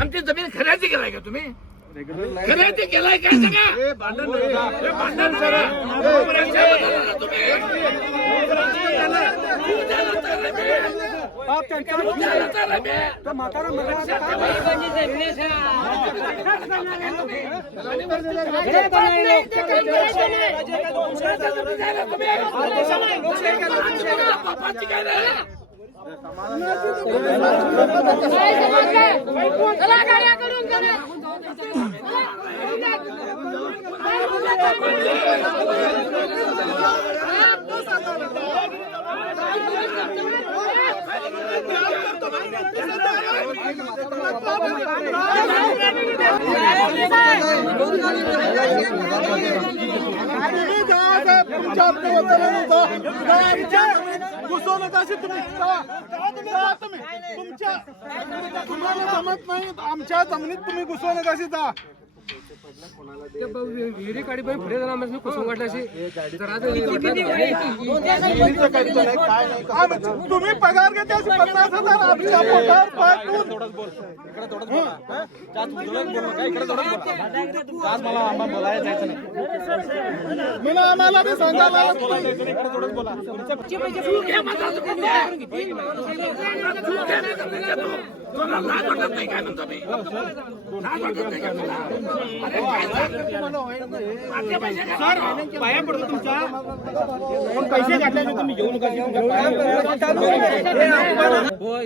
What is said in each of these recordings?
आमची जमीन खरेदी केलाय का तुम्ही? खरेदी केलाय काय सगळं? भांडण घुसवू नका अशी तुम्ही तुम्हाला जमत नाही आमच्या जमिनीत तुम्ही घुसवू नका अशी जा विहिरी काढी बाई पुढे जाणार मी कुसुम वाटल्याशी तुम्ही पगार घेते अशी 50,000 आमच्या पोटावर पाठवून मी आम्हाला ते सांगायला काय म्हणतो मी? पाया पडतो तुमच्या पैसे घातले तुम्ही घेऊ नका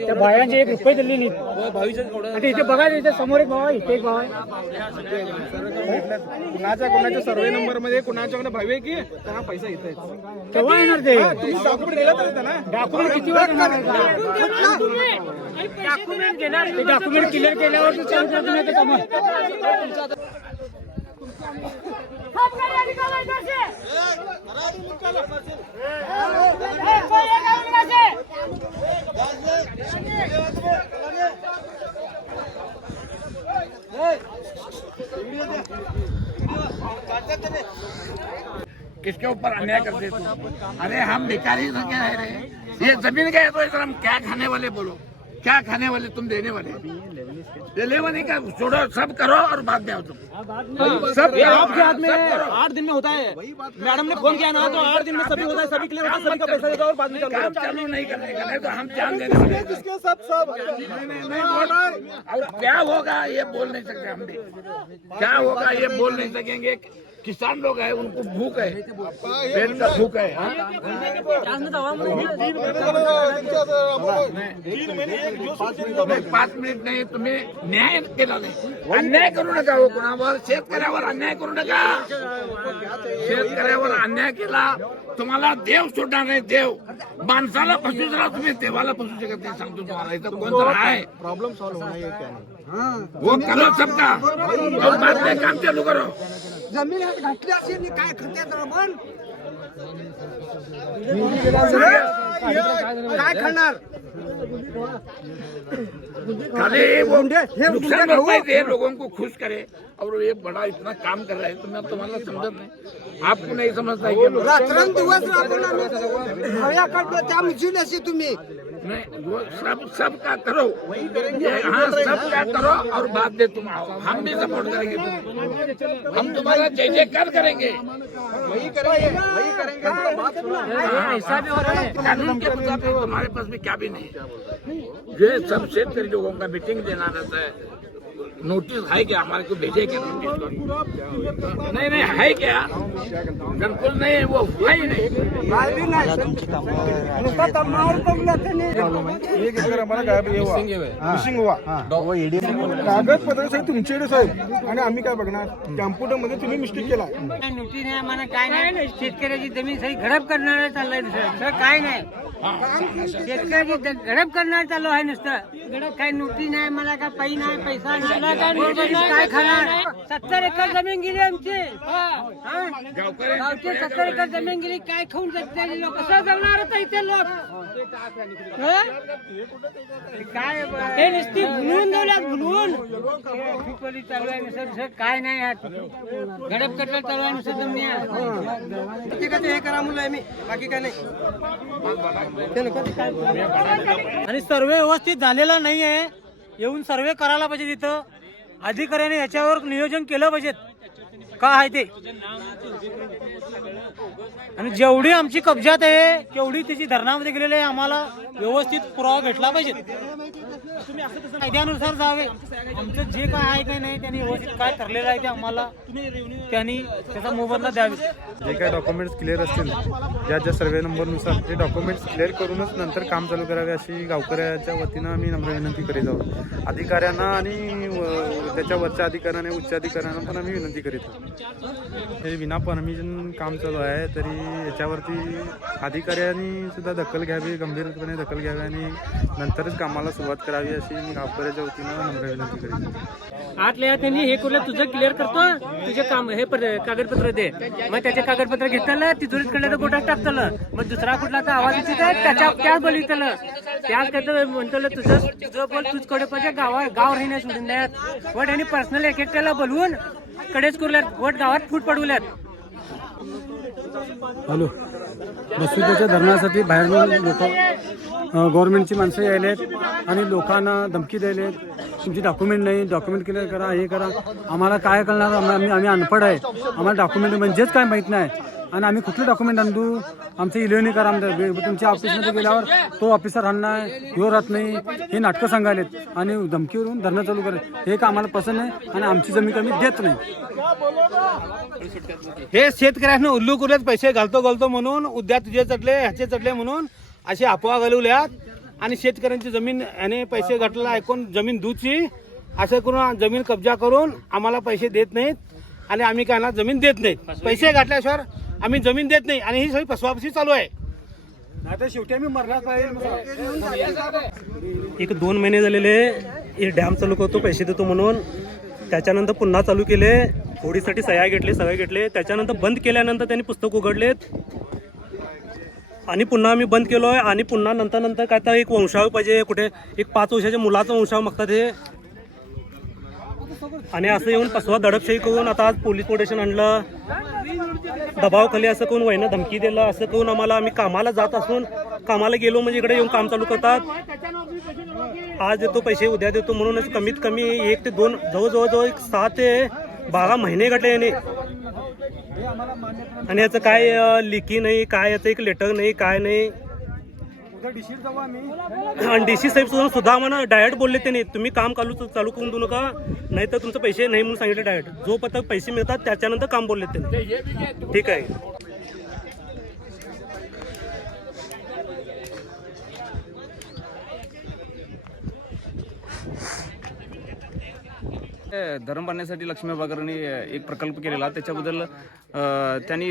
त्या बायांचे 1 रुपये दिले नाही इथे बघा इथे समोर एक भाव आहे इथे एक भाव आहे कुणाच्या सर्वे नंबर मध्ये कुणाच्याकडे भावी आहे की त्यांना पैसा येत केव्हा येणार ते डॉक्युमेंट दिला तर त्यांना डॉक्युमेंट किती वेळ डॉक्युमेंट क्लिअर केल्यावर किसके ऊपर अन्याय करते तू? अरे हम भिखारी तो क्या है रे? ये जमीन का है तो इधर हम क्या खाने वाले बोलो, क्या खाने वाले तुम देने वाले? ये लेवानी का छोड़ो, सब करो और बाद में आओ तुम सब आपके हाथ में 8 दिन में होता है। मैडम ने फोन किया ना तो 8 दिन में सभी होता है, सभी क्लियर होता है, सभी का पैसा देता और बाद में काम चालू नहीं करने का, नहीं तो हम जान देने वाले हैं। किसके सब नहीं और क्या होगा ये बोल नहीं सकते हम भी, क्या होगा ये बोल नहीं सकेंगे। किसान लोग हैं, उनको भूख है, पेट का भूख है। 5 मिनिट नाही, तुम्ही न्याय केला नाही, अन्याय करू नका हो कोणावर, शेतकऱ्यावर अन्याय करू नका। शेतकऱ्यावर अन्याय केला तुम्हाला देव सोडणार नाही, देव माणसाला फसू जरा तुम्ही देवाला फसू शकत नाही, सांगतो तुम्हाला। इथं कोण तर आहे प्रॉब्लेम सॉल्व होना है क्या वो करो सबका और बाद में काम चालू करो। जमीन घातली असेल काय करते पण काय खाणार खाली वो नुकसान भरपाई दे, लोगों को खुश करे, और ये बड़ा इतना काम कर रहा है तो मैं तुम्हाला समझत नहीं, आपको नहीं समझता है कि रात्रंदिवस त्या मुशील तुम्ही नहीं वो सब का करो, हाँ सब का करो और बाद में तुम आओ, हम भी सपोर्ट करेंगे तुम, हम तुम्हारा जय जयकार करेंगे, वही करेंगे ऐसा भी हो रहा है। कानून के मुताबिक तुम्हारे पास भी क्या भी नहीं है, ये सब शेतकरी लोगों का मीटिंग देना रहता है। नोटिस है क्या हमारे को भेजे क्या नोटिस को? नहीं है क्या? बिल्कुल नहीं, वो हुआ ही नहीं। एक एकर आम्हाला काय मिसिंग हुआ कागदपत्र साहेब तुमच्याकडे साहेब, आणि आम्ही काय बघणार, कॅम्प्युटर मध्ये तुम्ही मिस्टेक केला। नोटीस नाही आम्हाला काय नाही, शेतकऱ्याची जमीन सही घडप करणार चाललंय दुसरं काय नाही, शेतकऱ्याची घडप करणार चालू आहे नुसतं, काय नोटीस नाही, मला काय पै नाही, पैसा नाही, काय खाणार। 70 एकर जमीन गेली आमची, गावची 70 एकर जमीन गेली, काय खाऊन जगते लोक, कसं जगणार होतं इथे लोक, काय हे नुसती भुलवून देऊल्यात, भुलवून चालू आहे नुसतं, काय नाही, घडप करणार चालू आहे नुसतं जमिनी, हे करा मुलं आहे मी, बाकी काय नाही। आणि सर्वे व्यवस्थित झालेला नाहीये, येऊन सर्वे करायला पाहिजे. तिथं अधिकाऱ्याने याच्यावर नियोजन केलं पाहिजे काय आहे ते. आणि जेवढी आमची कब्जात आहे तेवढी त्याची धरणामध्ये गेलेली आहे. आम्हाला व्यवस्थित पुरावा भेटला पाहिजे. तुम्ही असं तसं कायद्यानुसार जावे. आमचं जे काय आहे काही नाही त्यांनी व्यवस्थित काय ठरलेलं आहे ते आम्हाला त्यांनी त्याचा मोबदला द्यावे. जे काही डॉक्युमेंट्स क्लिअर असतील ज्या सर्वे नंबरनुसार ते डॉक्युमेंट्स क्लिअर करूनच नंतर काम चालू करावे अशी गावकऱ्याच्या वतीनं आम्ही नम्र विनंती करीत आहोत. अधिकाऱ्यांना आणि त्याच्या वरच्या अधिकाऱ्याने उच्च अधिकाऱ्यांना पण आम्ही विनंती करीत आहोत. हे विना परमिशन काम चालू आहे तरी याच्यावरती अधिकाऱ्यांनी सुद्धा दखल घ्यावी, गंभीरपणे दखल घ्यावी आणि नंतरच कामाला सुरुवात करावी अशी मी गावकऱ्याच्या वतीनं नम्र विनंती करीत. आतल्या त्यांनी हे करूया तुझं क्लिअर करतो तुझे काम हे कागदपत्र दे. मग त्याचे कागदपत्र घेतलं तिथूनच कडलं तर गोटात टाकतलं. मग दुसरा कुठला तर आवाज येते त्याच बोलितलं त्याच काय म्हणतलं तुझं बोल तूच कडे पाहिजे. गाव राहण्यास सोडून द्यात वट आणि पर्सनल एकट्याला बोलवून कडेच करूल्यात वट गावात फूट पडवल्यात. हॅलो, बसुदेच्या धरणासाठी बाहेरून लोक गव्हर्नमेंटची माणसं यायलेत आणि लोकांना धमकी द्यायलेत. तुमची डॉक्युमेंट नाही, डॉक्युमेंट क्लिअर करा, हे करा. आम्हाला काय कळणार, आम्ही अनपढ आहे. आम्हाला डॉक्युमेंट म्हणजेच काय माहीत नाही आणि आम्ही कुठले डॉक्युमेंट आणू. आमचं इलेवणी करा. तुमच्या ऑफिसमध्ये गेल्यावर तो ऑफिसर आणणार ह्यो राहत नाही हे नाटकं सांगायलेत आणि धमकीवरून धरणं चालू करत. हे का आम्हाला पसंत नाही आणि आमची जमीन कमी देत नाही. हे शेतकऱ्यांना उल्लू करूयात पैसे घालतो म्हणून उद्या तुझे चढले ह्याचे चढले म्हणून असे अफवा घालवल्यात आणि शेतकऱ्यांची जमीन याने पैसे घातला ऐकून जमीन दूची असं करून जमीन कब्जा करून आम्हाला पैसे देत नाहीत आणि आम्ही काय ना जमीन देत नाहीत. पैसे घातल्याशिवाय आम्ही जमीन देत नाही आणि ही सगळी फसवाफसवी चालू आहे. आता शेवटी आम्ही मरणार एक 2 महिने झालेले हे डॅम चालू करतो पैसे देतो म्हणून. त्याच्यानंतर पुन्हा चालू केले, होडीसाठी सह्या घेतले. त्याच्यानंतर बंद केल्यानंतर त्यांनी पुस्तक उघडलेत आणि पुन्हा आम्ही बंद केलोय. आणि पुन्हा नंतर काय तर एक वंशावळ पाहिजे, कुठे एक 5 वर्षाच्या मुलाचं वंशावळ मागतात हे. आणि असं येऊन फसवा दडपशाही करून आता आज पोलीस प्रोटेक्शन आणलं, दबावाखाली असं करून वहिनं धमकी दिलं. असं करून आम्ही कामाला जात असून कामाला गेलो म्हणजे इकडे येऊन काम चालू करतात. आज देतो पैसे उद्या देतो म्हणून कमीत कमी 1 ते 2 जवळजवळ 6 ते 12 महिने घडले याने. आणि याचं काय लिखी नाही, काय याचं एक लेटर नाही, काय नाही. आणि DC साहेब सुद्धा आम्हाला डायरेक्ट बोलले त्यांनी तुम्ही काम चालू करून देऊ नका नाही तर तुमचे पैसे नाही म्हणून सांगितले डायरेक्ट. जो पता पैसे मिळतात त्याच्यानंतर काम बोलले त्यांनी. ठीक आहे. धरण बांधण्यासाठी लक्ष्मी बागरांनी एक प्रकल्प केलेला. त्याच्याबद्दल त्यांनी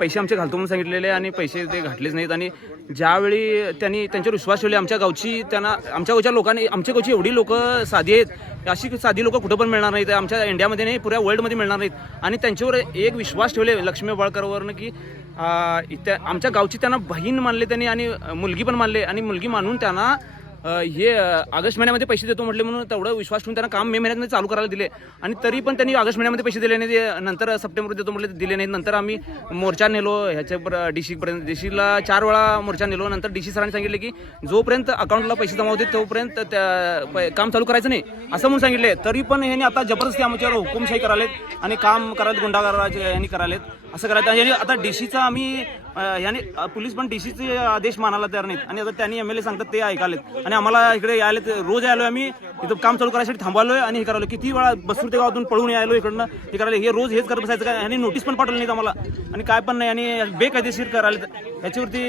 पैसे आमचे घालतो म्हणून सांगितलेले आणि पैसे ते घातलेच नाहीत. आणि ज्यावेळी त्यांनी त्यांच्यावर विश्वास ठेवले आमच्या गावच्या लोकांनी, आमच्या गावची एवढी लोक साधी आहेत, अशी साधी लोक कुठं पण मिळणार नाहीत, आमच्या इंडियामध्ये नाही पुऱ्या वर्ल्डमध्ये मिळणार नाहीत. आणि त्यांच्यावर एक विश्वास ठेवले लक्ष्मी बाळकरवरनं की आमच्या गावची त्यांना बहीण मानले त्यांनी आणि मुलगी पण मानले. आणि मुलगी मानून त्यांना हे ऑगस्ट महिन्यामध्ये पैसे देतो म्हटले म्हणून तेवढा विश्वास ठेवून त्यांना काम मे महिन्यात चालू करायला दिले. आणि तरी पण त्यांनी ऑगस्ट महिन्यामध्ये पैसे दिले नाही. नंतर सप्टेंबर देतो म्हटले दिले नाहीत. नंतर आम्ही मोर्चा नेलो ह्याच्या DCला 4 वेळा मोर्चा नेलो. नंतर DC सरांनी सांगितले की जोपर्यंत अकाउंटला पैसे जमा होते तोपर्यंत काम चालू करायचं नाही असं म्हणून सांगितले. तरी पण ह्यांनी आता जबरदस्ती आमच्यावर हुकुमशाही करालेत आणि काम करायला गुंडागराज यांनी करालेत असं करायचं. आता DCचा आम्ही याने पोलीस पण DCचे आदेश मानायला तयार नाहीत. आणि आता त्यांनी MLA सांगतात ते ऐकालेत आणि आम्हाला इकडे यायलेत. रोज आलोय आम्ही इथं काम चालू करायसाठी थांबवलोय आणि हे करायलो. किती वेळा बसुर्ते गावातून पळून यायलो इकडनं हे करायला. हे रोज हेच करत बसायचं काय आणि नोटीस पण पाठवली नाहीत आम्हाला आणि काय पण नाही. आणि बेकायदेशीर करायला ह्याच्यावरती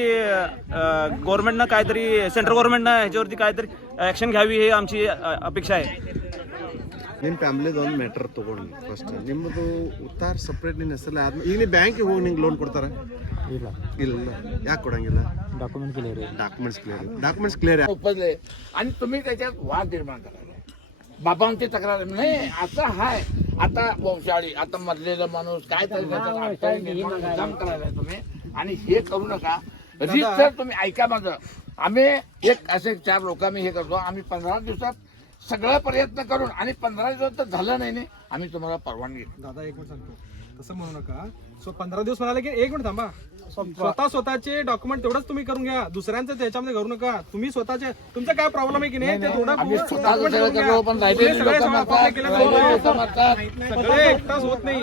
गव्हर्नमेंटनं काहीतरी सेंट्रल गव्हर्नमेंटनं ह्याच्यावरती काहीतरी ॲक्शन घ्यावी हे आमची अपेक्षा आहे. ನಿಮ್ಮ ಫ್ಯಾಮಿಲಿದು ಒಂದು ಮ್ಯಾಟರ್ ತೊಗೊಂಡು ಫಸ್ಟ್ ನಿಮ್ಮದು ಉತ್ತಾರ ಸಪ್ರೇಟ್ ನಿನ್ನ ಹೆಸರಲ್ಲ ಆದ್ಮೇಲೆ ಈಗ ನೀವು ಬ್ಯಾಂಕಿಗೆ ಹೋಗಿ ನಿಂಗೆ ಲೋನ್ ಕೊಡ್ತಾರೆ ಇಲ್ಲ ಯಾಕೆ ಕೊಡಂಗಿಲ್ಲ ಡಾಕ್ಯುಮೆಂಟ್ಸ್ ಕ್ಲಿಯರ್ उपजले आणि तुम्ही त्याच्यात वाद निर्माण करायला बाबांची तक्रार नाही असं हाय. आता वंशाळी आता मरलेला माणूस काय तरी काम करायला तुम्ही आणि हे करू नका. सर तुम्ही ऐका माझं. आम्ही असे 4 लोक आम्ही हे करतो. आम्ही 15 दिवसात सगळं प्रयत्न करून आणि 15 दिवसात तर झालं नाही आम्ही तुम्हाला परवानगी. दादा एक सांगतो तसं म्हणू नका. 15 दिवस म्हणाले की एक मिनिट थांबा. स्वतःचे डॉक्युमेंट तेवढंच तुम्ही करून घ्या, दुसऱ्यांचं त्याच्यामध्ये करू नका. तुम्ही स्वतःचे तुमचा काय प्रॉब्लेम आहे की नाही ते थोडं आम्ही स्वतःचं document सगळं करून घ्या. करतो, पण राहिलेले तुम्ही सगळे लोकं सगळं म्हणतात, आपलं केलं राहिलेले तर लोकं म्हणतात. सगळे एकटाच होत नाही.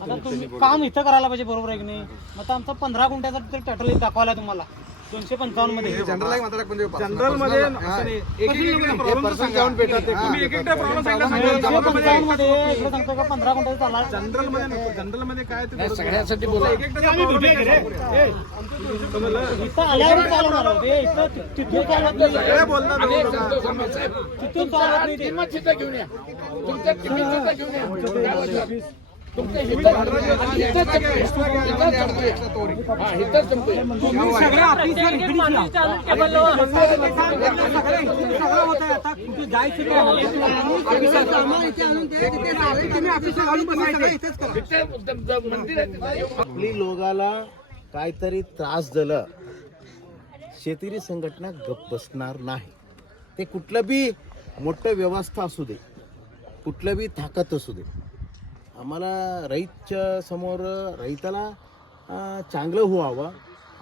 आता तुम्ही काम इथं करायला पाहिजे, बरोबर आहे की नाही? आता आमचा 15 गुंठ्याचा टोटल दाखवायला तुम्हाला 255 मध्ये. जनरल मध्ये असं नाही. एक प्रॉब्लेम सांगा. तुम्ही एक एकटा प्रॉब्लेम सांगितला. 255 मध्ये इकडे सांगतो का 15 गुंठ्याचा चालला. जनरल मध्ये नको. जनरल मध्ये काय ते नाही, सगळ्यासाठी बोला. एक एकटा प्रॉब्लेम इथं आल्यावर चालवणार आहोत. इथं तिथून चालत नाही. सगळे बोलतात. आणि एक सांगतो समज साहेब, तिथून चालत नाही ते. किंमत तिथं घेऊन या. तुमच्या किंमत तिथं घेऊन या. काय वाटतं? तुमच्या हिथं इथंच संपतोय. हा, इथंच संपतोय. सगळं ऑफिसवर इकडेच या. सगळं होत आहे. आता कुठे जायचं इथं मंदिर आहे तिथं. आपली लोकाला काहीतरी त्रास झालं, शेतकरी संघटना गप्प बसणार नाही. ते कुठलं बी मोठं व्यवस्था असू दे, कुठलं बी ताकद असू दे, आम्हाला रईतच्या समोर रईताला चांगलं व्हावं,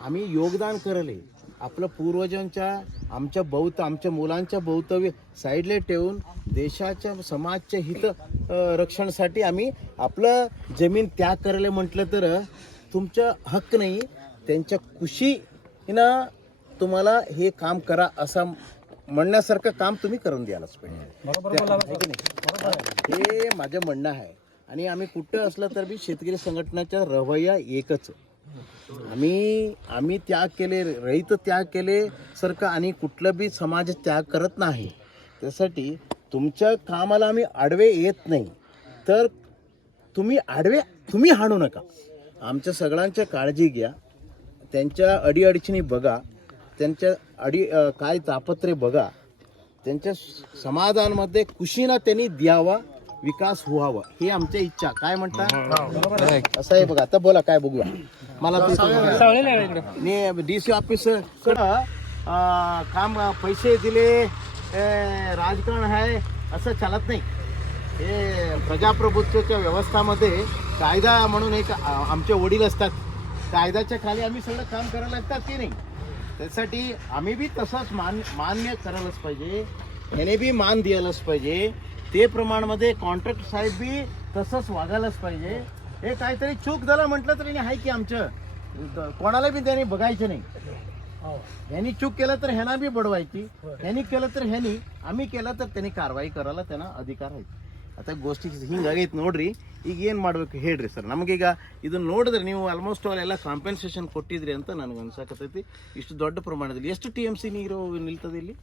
आम्ही योगदान करले. आपलं पूर्वजांच्या आमच्या मुलांच्या भवितव्य साईडला ठेवून देशाच्या समाजच्या हित रक्षणासाठी आम्ही आपलं जमीन त्याग करायला म्हटलं तर तुमचं हक्क नाही. त्यांच्या खुशीनं तुम्हाला हे काम करा असं म्हणण्यासारखं काम तुम्ही करून द्यायलाच पाहिजे. हे माझं म्हणणं आहे. आणि आम्ही कुठं असलं तर बी शेतकरी संघटनेचा रवैया एकच. आम्ही त्याग केले, रहित त्याग केले सारखं आणि कुठलं बी समाज त्याग करत नाही. त्यासाठी तुमच्या कामाला आम्ही आडवे येत नाही, तर तुम्ही हाणू नका. आमच्या सगळ्यांच्या काळजी घ्या, त्यांच्या अडीअडचणी बघा, त्यांच्या काय तापत्रे बघा, त्यांच्या समाधानामध्ये खुशीनं त्यांनी द्यावा, विकास व्हावा, ही आमची इच्छा. काय म्हणता? असं आहे बघा. आता बोला काय बघूया. मला DC ऑफिसर काम पैसे दिले राजकारण आहे असं चालत नाही. हे प्रजाप्रभुत्वाच्या व्यवस्थामध्ये कायदा म्हणून एक आमचे वडील असतात, कायद्याच्या खाली आम्ही सगळं काम करायला लागतात की नाही. त्यासाठी आम्ही बी तसंच मान्य करायलाच पाहिजे, ह्याने बी मान द्यायलाच पाहिजे. ते प्रमाणामध्ये कॉन्ट्रॅक्ट साहेब बी तसंच वागायलाच पाहिजे. हे काहीतरी चूक झालं म्हटलं तरी आहे की आमचं कोणाला बी त्यांनी बघायचं नाही. ह्यांनी चूक केलं तर ह्यांना बी बडवायची, ह्यांनी केलं तर ह्यांनी, आम्ही केलं तर त्यांनी कारवाई करायला त्यांना अधिकार आहे. आता ಗೋಷ್ಠಿ ಹಿಂಗಾಗೈತೆ ನೋಡ್ರಿ. ಈಗ ಏನು ಮಾಡ್ಬೇಕು ಹೇಳ್ರಿ ಸರ್. ನಮಗೀಗ ಇದನ್ನ ನೋಡಿದ್ರೆ ನೀವು ಆಲ್ಮೋಸ್ಟ್ ಆಲ್ ಎಲ್ಲ ಕಾಂಪೆನ್ಸೇಷನ್ ಕೊಟ್ಟಿದ್ರಿ ಅಂತ ನನಗೆ ಅನ್ಸಾಕತ್ತೈತಿ. ಇಷ್ಟು ದೊಡ್ಡ ಪ್ರಮಾಣದಲ್ಲಿ ಎಷ್ಟು TMC ನೀರು ನಿಲ್ತದೆ ಇಲ್ಲಿ?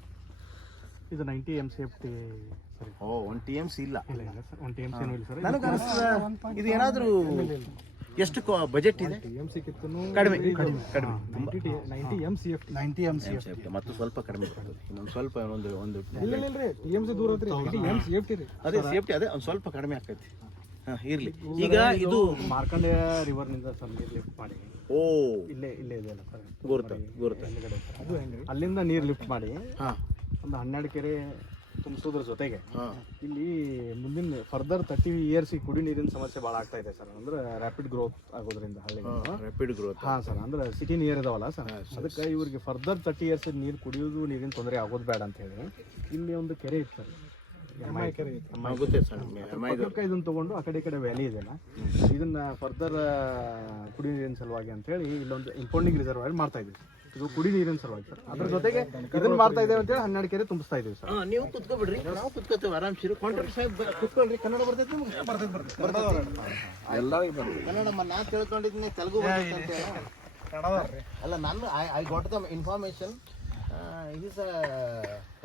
ಇದು 90 MCFT. ಓ 1 TMC ಇಲ್ಲ. ಸರ್ 1 TMC ಇಲ್ಲ ಸರ್. ನನಗೆ ಅನಿಸ್ತದ ಇದು ಏನಾದರೂ ಎಷ್ಟು ಬಜೆಟ್ ಇದೆ? ಕಡಿಮೆ 90 MCFT. ಮತ್ತು ಸ್ವಲ್ಪ ಕಡಿಮೆ ಬರ್ತದೆ. ಇನ್ನೊಂದು ಸ್ವಲ್ಪ ಒಂದು TMC ದೂರ ಐತ್ರಿ. 90 MCFT ರೀ. ಅದೇ ಸೇಫ್ಟಿ ಅದೇ ಒಂದು ಸ್ವಲ್ಪ ಕಡಿಮೆ ಆಗ್ತೈತಿ. ಇರ್ಲಿ. ಈಗ ಇದು ಮಾರ್ಕಂಡೆಯ ರಿವರ್ ನಿಂದ ಸರ್ ನೀರು ಲಿಫ್ಟ್ ಮಾಡಿ. ಓ ಇಲ್ಲೇ ಇದೆ ಅಲ್ಲ ಸರ್, ಗುರುತ ಅಲ್ಲಿಂದ ನೀರು ಲಿಫ್ಟ್ ಮಾಡಿ ಒಂದು 12 ಕೆರೆ ತುಂಬಿಸೋದ್ರ ಜೊತೆಗೆ ಇಲ್ಲಿ ಮುಂದಿನ ಫರ್ದರ್ 30 years ಕುಡಿ ನೀರಿನ ಸಮಸ್ಯೆ ಭಾಳ ಆಗ್ತಾ ಇದೆ ಸರ್. ಅಂದ್ರೆ ರ್ಯಾಪಿಡ್ ಗ್ರೋತ್ ಆಗೋದ್ರಿಂದ ರ್ಯಾಪಿಡ್ ಗ್ರೋತ್. ಹಾಂ ಸರ್, ಅಂದ್ರೆ ಸಿಟಿ ನಿಯರ್ ಇದಾವಲ್ಲ ಸರ್, ಅದಕ್ಕೆ ಇವ್ರಿಗೆ ಫರ್ದರ್ 30 years ನೀರು ಕುಡಿಯೋದು ನೀರಿನ ತೊಂದರೆ ಆಗೋದು ಬೇಡ ಅಂತ ಹೇಳಿ ಇಲ್ಲಿ ಒಂದು ಕೆರೆ ಇತ್ತು ಸರ್, ಇದನ್ನ ತಗೊಂಡು ಆ ಕಡೆ ಈ ಕಡೆ ವ್ಯಾಲಿ ಇದೆಯಲ್ಲ, ಇದನ್ನ ಫರ್ದರ್ ಕುಡಿ ನೀರಿನ ಸಲುವಾಗಿ ಅಂತ ಹೇಳಿ ಇಲ್ಲೊಂದು ಇಂಪೌಂಡಿಂಗ್ ರಿಸರ್ವಾಯರ್ ಮಾಡ್ತಾ ಇದ್ದೀವಿ. ಇದು ಕುಡಿ ನೀರಿನ ಸಲುವಾಗಿ ಸರ್. ಅದ್ರ ಜೊತೆಗೆ ಇದನ್ನ ಮಾಡ್ತಾ ಇದ್ದೇವೆ ಅಂತ ಹೇಳಿ 12 ಕೆರೆ ತುಂಬಿಸ್ತಾ ಇದ್ದೀವಿ ಸರ್. ನೀವು ಕುತ್ಕೊಬಿಡ್ರಿ, ನಾವು ಕುತ್ಕೋತೇವೆ ಆರಾಮ್ಸಿರು. ಕಾಂಟ್ರಾಕ್ಟ್ ಸಾಹೇಬ್ ಕುತ್ಕೊಳ್ರಿ. ಕನ್ನಡ ಬರ್ತೈತಿ ನಿಮ್ಗೆ? ಕನ್ನಡ ನಾ ತಿಳ್ಕೊಂಡಿದ್ದೀನಿ, ತೆಲುಗು ಬರ್ತೈತೆ ಅಲ್ಲ. ನಾನು I got the information. Is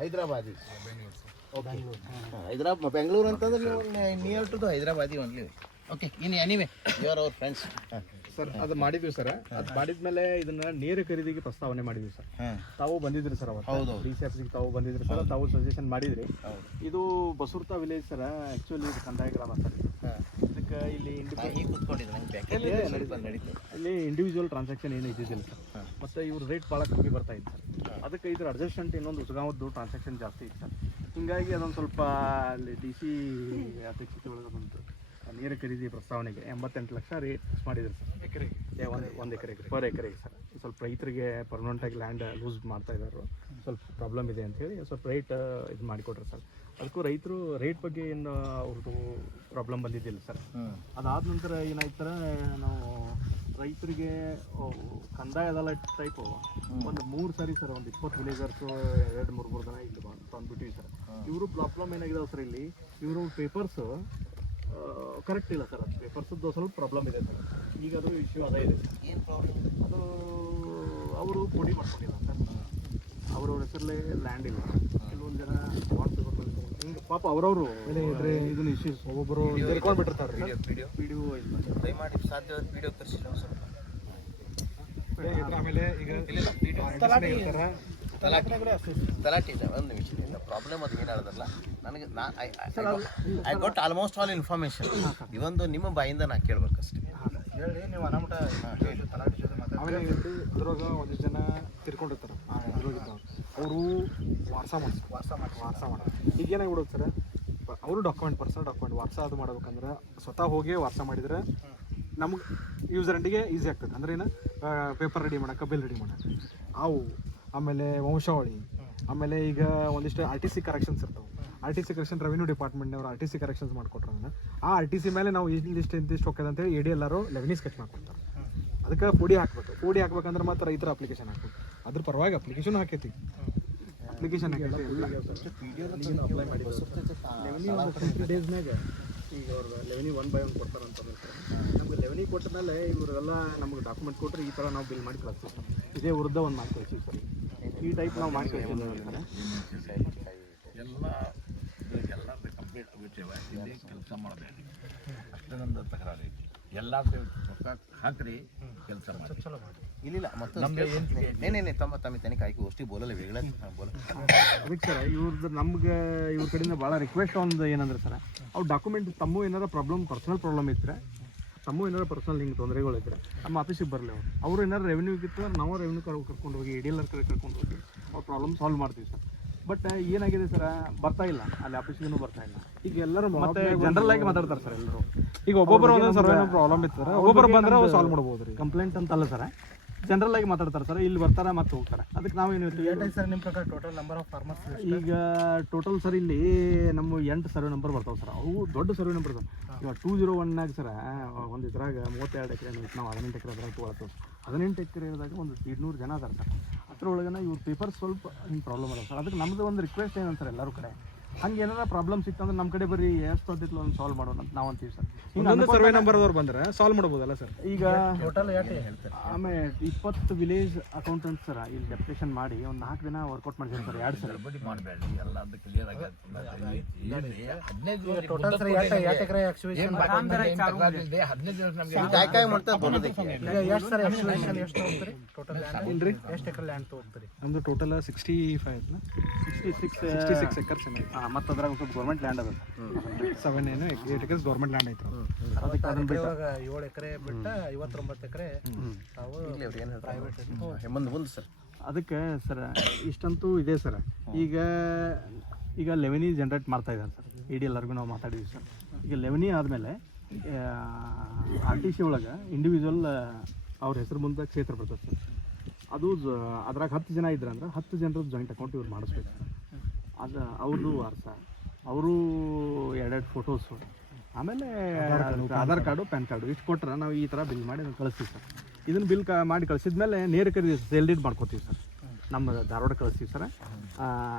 Hyderabadi. Hyderabad Bengaluru ಅಂತಂದ್ರೆ ನೀವು near to the Hyderabadi only. Okay, in anyway you are our friends. Sir ಅದು ಮಾಡಿದ್ವಿ ಸರ್. ಅದು ಮಾಡಿದ್ಮೇಲೆ ಇದನ್ನ ನೇರ ಖರೀದಿಗೆ ಪ್ರಸ್ತಾವನೆ ಮಾಡಿದ್ವಿ ಸರ್. ತಾವು ಬಂದಿದ್ರಿ ಸರ್ ಅವತ್ತು DC ಆಫೀಸಿಗೆ ತಾವು ಬಂದಿದ್ರಿ ಸರ್. ತಾವು ಸಜೆಷನ್ ಮಾಡಿದ್ರಿ. ಇದು ಬಸೂರ್ತಾ ವಿಲೇಜ್ ಸರ್. ಆಕ್ಚುಲಿ ಇದು ಕಂದಾಯ ಗ್ರಾಮ ಸರ್. ಇದಕ್ಕೆ ಇಲ್ಲಿ ಇಂಡಿವಿಜುವಲ್ ಟ್ರಾನ್ಸಾಕ್ಷನ್ ಏನು ಇದ್ದಿದ್ದಿಲ್ಲ ಸರ್. ಮತ್ತೆ ಇವ್ರ ರೇಟ್ ಭಾಳ ಕಮ್ಮಿ ಬರ್ತಾ ಇತ್ತು ಸರ್. ಅದಕ್ಕೆ ಇದ್ರ ಅಡ್ಜಸ್ಟ್ಮೆಂಟ್ ಇನ್ನೊಂದು ಉಸ್ಗಾವದ್ದು ಟ್ರಾನ್ಸಾಕ್ಷನ್ ಜಾಸ್ತಿ ಇತ್ತು ಸರ್. ಹಿಂಗಾಗಿ ಅದೊಂದು ಸ್ವಲ್ಪ ಅಲ್ಲಿ DC ಅಧ್ಯಕ್ಷತೆ ಒಳಗೆ ಬಂತು. ನೇರ ಖರೀದಿ ಪ್ರಸ್ತಾವನೆಗೆ 88 ಲಕ್ಷ ರೇಟ್ ಫಿಕ್ಸ್ ಮಾಡಿದ್ರು ಸರ್. ಎಕರೆಗೆ ಒಂದು ಎಕರೆಗೆ ಪರ್ ಎಕರೆಗೆ ಸರ್. ಸ್ವಲ್ಪ ರೈತರಿಗೆ ಪರ್ಮನೆಂಟಾಗಿ ಲ್ಯಾಂಡ್ ಲೂಸ್ ಮಾಡ್ತಾ ಇದ್ದಾರೆ, ಸ್ವಲ್ಪ ಪ್ರಾಬ್ಲಮ್ ಇದೆ ಅಂಥೇಳಿ ಸ್ವಲ್ಪ ರೇಟ್ ಇದು ಮಾಡಿಕೊಟ್ರು ಸರ್. ಅದಕ್ಕೂ ರೈತರು ರೇಟ್ ಬಗ್ಗೆ ಏನು ಅವ್ರದ್ದು ಪ್ರಾಬ್ಲಮ್ ಬಂದಿದ್ದಿಲ್ಲ ಸರ್. ಅದಾದ ನಂತರ ಏನಾಯ್ತು ಸರ್, ನಾವು ರೈತರಿಗೆ ಕಂದಾಯದಲ್ಲ ಟೈಪು ಒಂದು 3 ಸಾರಿ ಸರ್, ಒಂದು 20 ವಿಲೇಜರ್ಸು 2-3 ಜನ ಇಲ್ಲಿ ತಂದುಬಿಟ್ಟಿವಿ ಸರ್. ಇವರು ಪ್ರಾಬ್ಲಮ್ ಏನಾಗಿದಾವೆ ಸರ್, ಇಲ್ಲಿ ಇವರು ಪೇಪರ್ಸು ಕರೆಕ್ಟ್ ಇಲ್ಲ ಸರ್. ಪೇಪರ್ಸದ್ದು ಸ್ವಲ್ಪ ಪ್ರಾಬ್ಲಮ್ ಇದೆ ಸರ್. ಈಗ ಅದು ಇಶ್ಯೂ ಅದೇ ಇದೆ ಸರ್. ಏನು ಪ್ರಾಬ್ಲಮ್? ಅದು ಅವರು ಪುಡಿ ಮಾಡ್ಕೊಂಡಿಲ್ಲ ಸರ್. ಅವ್ರವ್ರ ಹೆಸರಲ್ಲೇ ಲ್ಯಾಂಡ್ ಇಲ್ಲ. ಕೆಲವೊಂದು ಜನ ಹಿಂಗೆ ಪಾಪ ಅವ್ರವರು ಇದನ್ನ ಇಶ್ಯೂಸ್ ಒಬ್ಬೊಬ್ಬರು ತಿಳ್ಕೊಂಡ್ಬಿಟ್ಟಿರ್ತಾರೆ. ವಿಡಿಯೋ ಇಲ್ಲ ದಯಮಾಡಿ ಸಾಧ್ಯವಾದ ವಿಡಿಯೋ ತರಿಸಿ ಸರ್. ಆಮೇಲೆ ಈಗ ತಲಾಟಿ ಇದೆ. ಒಂದು ನಿಮಿಷ ಪ್ರಾಬ್ಲಮ್ ಅದು ಏನಾದಲ್ಲ ನನಗೆ I got almost all information. ಇವೊಂದು ನಿಮ್ಮ ಬಾಯಿಂದ ನಾ ಕೇಳ್ಬೇಕಷ್ಟೇ. ಹೇಳಿ ನೀವು ಅನಾಮಟ ಆಮೇಲೆ ಅದ್ರಾಗ ಒಂದಿಷ್ಟು ಜನ ತಿರ್ಕೊಂಡಿರ್ತಾರೆ. ಅವರು ವಾರ್ಸ ಮಾಡಿ ಈಗ ಏನಾಗ್ಬಿಡೋದು ಸರ್, ಅವರು ಪರ್ಸನಲ್ ಡಾಕ್ಯುಮೆಂಟ್ ವಾರ್ಸ ಅದು ಮಾಡ್ಬೇಕಂದ್ರೆ ಸ್ವತಃ ಹೋಗಿ ವಾರ್ಸ ಮಾಡಿದ್ರೆ ನಮ್ಗೆ ಯೂಸರ್ ಎಂಡಿಗೆ ಈಸಿ ಆಗ್ತದೆ. ಅಂದ್ರೆ ಏನು, ಪೇಪರ್ ರೆಡಿ ಮಾಡೋಕೆ, ಬಿಲ್ ರೆಡಿ ಮಾಡೋಕೆ ಅವು, ಆಮೇಲೆ ವಂಶಾವಳಿ, ಆಮೇಲೆ ಈಗ ಒಂದಿಷ್ಟು RTC ಕರೆಕ್ಷನ್ಸ್ ಇರ್ತವೆ. RTC ಕರೆಕ್ಷನ್ ರೆವಿನ್ಯೂ ಡಿಪಾರ್ಟ್ಮೆಂಟ್ನವ್ರು RTC ಕರೆಕ್ಷನ್ಸ್ ಮಾಡ್ಕೊಟ್ರೆ ಆ RTC ಮೇಲೆ ನಾವು ಇಂತಿಷ್ಟು ಹೋಗ್ತದೆ ಅಂತೇಳಿ AD ಎಲ್ಲರೂ ಲೆವೆನಿ ಸ್ಕೆಚ್ ಮಾಡ್ಕೊಡ್ತಾರೆ. ಅದಕ್ಕೆ ಪುಡಿ ಹಾಕ್ಬೇಕು. ಪುಡಿ ಹಾಕ್ಬೇಕಂದ್ರೆ ಮತ್ತೆ ರೈತರ ಅಪ್ಲಿಕೇಶನ್ ಹಾಕ್ಬೇಕು. ಅದ್ರ ಪರವಾಗಿ ಅಪ್ಲಿಕೇಶನ್ ಹಾಕೈತಿ. ಅಪ್ಲಿಕೇಶನ್ ಅಪ್ಲೈ ಮಾಡಿ ಡೇಸ್ನಾಗ ಈಗ ಅವ್ರಿಗೆ ಲೆವೆನಿ 1 by 1 ಕೊಡ್ತಾರೆ ಅಂತ ನಮ್ಗೆ ಲೆವೆನಿ ಕೊಟ್ಟ ಮೇಲೆ ಇವರೆಲ್ಲ ನಮ್ಗೆ ಡಾಕ್ಯುಮೆಂಟ್ ಕೊಟ್ಟರೆ ಈ ಥರ ನಾವು ಬಿಲ್ ಮಾಡಿ ಕಳಿಸ್ತೀವಿ. ಇದೇ ವಿರುದ್ಧ ಒಂದು ಮಾಡಿ ಕಳಿಸ್ತೀವಿ ಸರ್. ಈ ಟೈಪ್ ನಾವು ಮಾಡಿ ಕಳಿಸ್ತೀವಿ. ಎಲ್ಲ ಕಂಪ್ಲೀಟ್ ವಿಷಯವಾಗಿ ಕೆಲಸ ಮಾಡಬೇಕು. ಅಷ್ಟೇ ನಮ್ದು ತಕರಾರು ಐತಿ. ಎಲ್ಲ ಹಾಕ್ರಿ ಕೆಲಸ ಮಾಡಿ. ಇಲ್ಲ ಮತ್ತೆ ತಮ್ಮ ತನಿಖೆ ಆಯ್ಕೆ ಗೋಷ್ಠಿ ಬೋಲಲ್ಲ ವೇಗಳೆ ಅದಕ್ಕೆ ಸರ್ ಇವ್ರದ್ದು ನಮ್ಗೆ ಇವ್ರ ಕಡೆಯಿಂದ ಭಾಳ ರಿಕ್ವೆಸ್ಟ್ ಒಂದು ಏನಂದ್ರೆ ಸರ್, ಅವ್ರು ಡಾಕ್ಯುಮೆಂಟ್ ತಮ್ಮ ಏನಾರ ಪರ್ಸನಲ್ ಪ್ರಾಬ್ಲಮ್ ಇದ್ರೆ, ತಮ್ಮ ಏನಾರ ಪರ್ಸನಲ್ ಹಿಂಗೆ ತೊಂದರೆಗಳಿದ್ರೆ ನಮ್ಮ ಆಫೀಸಿಗೆ ಬರಲಿ. ಅವರು ಏನಾರು ರೆವೆನ್ಯೂ ಇತ್ತು ಅಂದ್ರೆ ನಾವು ರೆವೆನ್ಯೂ ಕರ್ಕೊಂಡು ಹೋಗಿ ADLR ಕಡೆ ಕರ್ಕೊಂಡು ಹೋಗಿ ಅವ್ರ ಪ್ರಾಬ್ಲಮ್ ಸಾಲ್ವ್ ಮಾಡ್ತೀವಿ ಸರ್. ಬಟ್ ಏನಾಗಿದೆ ಸರ್, ಬರ್ತಾ ಇಲ್ಲ, ಅಲ್ಲಿ ಆಫೀಸ್ಗೂ ಬರ್ತಾ ಇಲ್ಲ. ಈಗ ಎಲ್ಲರೂ ಮತ್ತೆ ಜನರಲ್ ಆಗಿ ಮಾತಾಡ್ತಾರೆ ಸರ್ ಎಲ್ಲರೂ. ಈಗ ಒಬ್ಬೊಬ್ಬರು ಒಂದೊಂದು ಸರ್ವೆ ಪ್ರಾಬ್ಲಮ್ ಇತ್ತು, ಒಬ್ಬೊಬ್ಬರು ಬಂದ್ರೆ ಸಾಲ್ವ್ ಮಾಡ್ಬೋದು ರೀ. ಕಂಪ್ಲೇಂಟ್ ಅಂತಲ್ಲ ಸರ್, ಜನರಲ್ ಆಗಿ ಮಾತಾಡ್ತಾರೆ ಸರ್. ಇಲ್ಲಿ ಬರ್ತಾರೆ ಮತ್ತೆ ಹೋಗ್ತಾರೆ. ಅದಕ್ಕೆ ನಾವೇನು ಸರ್ ನಿಮ್ಮ ಪ್ರಕಾರ ಟೋಟಲ್ ನಂಬರ್ ಆಫ್ ಫಾರ್ಮರ್ಸ್ ಈಗ ಟೋಟಲ್ ಸರ್ ಇಲ್ಲಿ ನಮ್ಮ 8 ಸರ್ವೆ ನಂಬರ್ ಬರ್ತಾವೆ ಸರ್. ಅವು ದೊಡ್ಡ ಸರ್ವೆ ನಂಬರ್ ಇದಾವೆ. ಇವಾಗ 201 ಸರ ಒಂದು ಇದ್ರಾಗ 32 ಎಕರೆ ನಾವು 18 ಎಕರೆ ಅದ್ರಾಗ ತೊಗೊಳ್ತೇವೆ. 18 ಎಕರೆ ಇದ್ದಾಗ ಒಂದು 200 ಜನ ಅದಾರೆ ಸರ್. ಅದ್ರೊಳಗೆ ಇವ್ರ ಪೇಪರ್ ಸ್ವಲ್ಪ ಹಿಂಗೆ ಪ್ರಾಬ್ಲಮ್ ಅದ ಸರ್. ಅದಕ್ಕೆ ನಮ್ಮದು ಒಂದು ರಿಕ್ವೆಸ್ಟ್ ಏನಂತಾರೆ ಎಲ್ಲರೂ ಕಡೆ, ಹಂಗೆ ಏನಾರ ಪ್ರಾಬ್ಲಮ್ ಸಿಕ್ತಂದ್ರೆ ನಮ್ಮ ಕಡೆ ಬರೀ ಎಷ್ಟು ಅದಿತ್ತು ಒಂದು ಸಾಲ್ವ್ ಮಾಡೋಣ ಅಂತ ನಾವು ಅಂತೀವಿ ಸರ್. ಇನ್ನೊಂದು ಸರ್ವೆ ನಂಬರ್ ಅವ್ರು ಬಂದ್ರೆ ಸಾಲ್ವ್ ಮಾಡ್ಬೋದಲ್ಲ ಸರ್. ಈಗ ಟೋಟಲ್ ಆಮೇಲೆ 20 ವಿಲೇಜ್ ಅಕೌಂಟೆಂಟ್ ಸರ್ ಇಲ್ಲಿ ಡೆಪ್ಯುಟೇಷನ್ ಮಾಡಿ ಒಂದು 4 ದಿನ ವರ್ಕೌಟ್ ಮಾಡಿದ್ದಾರೆ ಸರ್. 2 ಸಲ ಬಡ್ಡಿ ಮಾಡಬೇಡಿ, ಎಲ್ಲ ಅದು ಕ್ಲಿಯರ್ ಆಗಿ 15 ಟೋಟಲ್ ಸರ್ 8 ಎಕರೆ ಎಕ್ಸ್ಟಿವೇಷನ್ ಕಾಯಿ ಮಾಡ್ತಾ ಎಷ್ಟು ಸರ್ ಎಕ್ಸ್ಟಿವೇಷನ್ ಎಷ್ಟು ಹೋಗ್ತಾರೆ ಟೋಟಲ್ ಇಲ್ರಿ? ಎಷ್ಟು ಎಕರೆ ಲ್ಯಾಂಡ್ ತೊಗೊಳ್ತಾರೆ? ನಮ್ಮದು ಟೋಟಲ್ 66 ಎಕರ್ಸ್ ಮತ್ತು ಅದ್ರಾಗ ಸ್ವಲ್ಪ ಗೌರ್ಮೆಂಟ್ ಲ್ಯಾಂಡ್ ಅದ. 8 ಎಕರ್ಸ್ ಗೌರ್ಮೆಂಟ್ ಲ್ಯಾಂಡ್ ಐತೆ. ಅದಕ್ಕೆ ಅದನ್ನ ಬಿಟ್ಟು 7 ಎಕರೆ ಬಿಟ್ಟ 59 ಎಕರೆ ಮುಂದೆ ಸರ್. ಅದಕ್ಕೆ ಸರ್ ಇಷ್ಟಂತೂ ಇದೆ ಸರ್. ಈಗ ಲೆವೆನಿ ಜನ್ರೇಟ್ ಮಾಡ್ತಾ ಇದ್ದಾರೆ ಸರ್. ADLRಗೂ ನಾವು ಮಾತಾಡಿದ್ವಿ ಸರ್. ಈಗ ಲೆವೆನಿ ಆದಮೇಲೆ RTC ಒಳಗೆ ಇಂಡಿವಿಜುವಲ್ ಅವ್ರ ಹೆಸರು ಮುಂದೆ ಕ್ಷೇತ್ರ ಬರ್ತದೆ ಸರ್. ಅದು ಅದ್ರಾಗ 10 ಜನ ಇದ್ರೆ ಅಂದ್ರೆ 10 ಜನರದ್ದು ಜಾಯಿಂಟ್ ಅಕೌಂಟ್ ಇವ್ರು ಮಾಡಿಸ್ಬೇಕು ಸರ್. ಅದು ಅವ್ರದ್ದು ವಾರ್ಸ, ಅವರು 2 ಫೋಟೋಸು, ಆಮೇಲೆ ಆಧಾರ್ ಕಾರ್ಡು, ಪ್ಯಾನ್ ಕಾರ್ಡು ಇಷ್ಟು ಕೊಟ್ಟರೆ ನಾವು ಈ ಥರ ಬಿಲ್ ಮಾಡಿ ಕಳಿಸ್ತೀವಿ ಸರ್. ಇದನ್ನು ಬಿಲ್ ಮಾಡಿ ಕಳಿಸಿದ್ಮೇಲೆ ನೇರ ಖರೀದಿ ಸೇಲ್ ಡೀಡ್ ಮಾಡ್ಕೋತೀವಿ ಸರ್. ನಮ್ಮ ಧಾರವಾಡ ಕಳಿಸ್ತೀವಿ ಸರ್.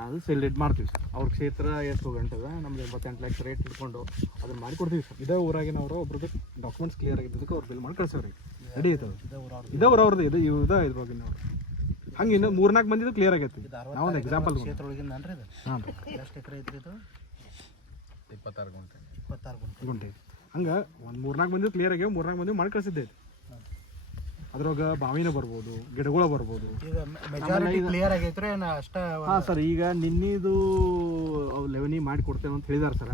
ಅದು ಸೇಲ್ ಡೀಡ್ ಮಾಡ್ತೀವಿ ಸರ್. ಅವ್ರ ಕ್ಷೇತ್ರ ಎಷ್ಟು ಗಂಟೆದ ನಮ್ದು 88 ಲಕ್ಷ ರೇಟ್ ಇಟ್ಕೊಂಡು ಅದನ್ನು ಮಾಡಿಕೊಡ್ತೀವಿ ಸರ್. ಇದೇ ಊರಾಗಿನವರು ಒಬ್ರದ್ದು ಡಾಕ್ಯುಮೆಂಟ್ಸ್ ಕ್ಲಿಯರ್ ಆಗಿದ್ದಕ್ಕೆ ಅವ್ರು ಬಿಲ್ ಮಾಡಿ ಕಳಿಸೋರಿ ರೆಡಿ ಐತದೆ. ಇದೇ ಊರವ್ರದ್ದು ಇದು ಇದ್ವಾಗಿನವ್ರು. ಹಂಗೆ ಇನ್ನು 3-4 ಮಂದಿದು ಕ್ಲಿಯರ್ ಆಗೈತಿ. ನಾವೊಂದು ಎಕ್ಸಾಂಪಲ್ ಹಾಂ ಎಷ್ಟು ಎಕರೆ ಐತ್ರಿ ಇದು? 26 ಗುಂಟೆ. ಹಂಗೆ ಒಂದು 3-4 ಮಂದಿ ಕ್ಲಿಯರ್ ಆಗ್ಯಾವ. 3-4 ಮಂದಿ ಮಾಡಿ ಕಳಿಸಿದ್ದೆ. ಅದ್ರಾಗ ಬಾವಿನ ಬರ್ಬೋದು, ಗಿಡಗಳ ಬರ್ಬೋದು. ಕ್ಲಿಯರ್ ಆಗೈತ್ರಿ ಅಷ್ಟ? ಹಾಂ ಸರ್. ಈಗ ನಿನ್ನಿದು ಲೆವೆನಿ ಮಾಡಿ ಕೊಡ್ತೇವೆ ಅಂತ ಹೇಳಿದಾರೆ ಸರ್.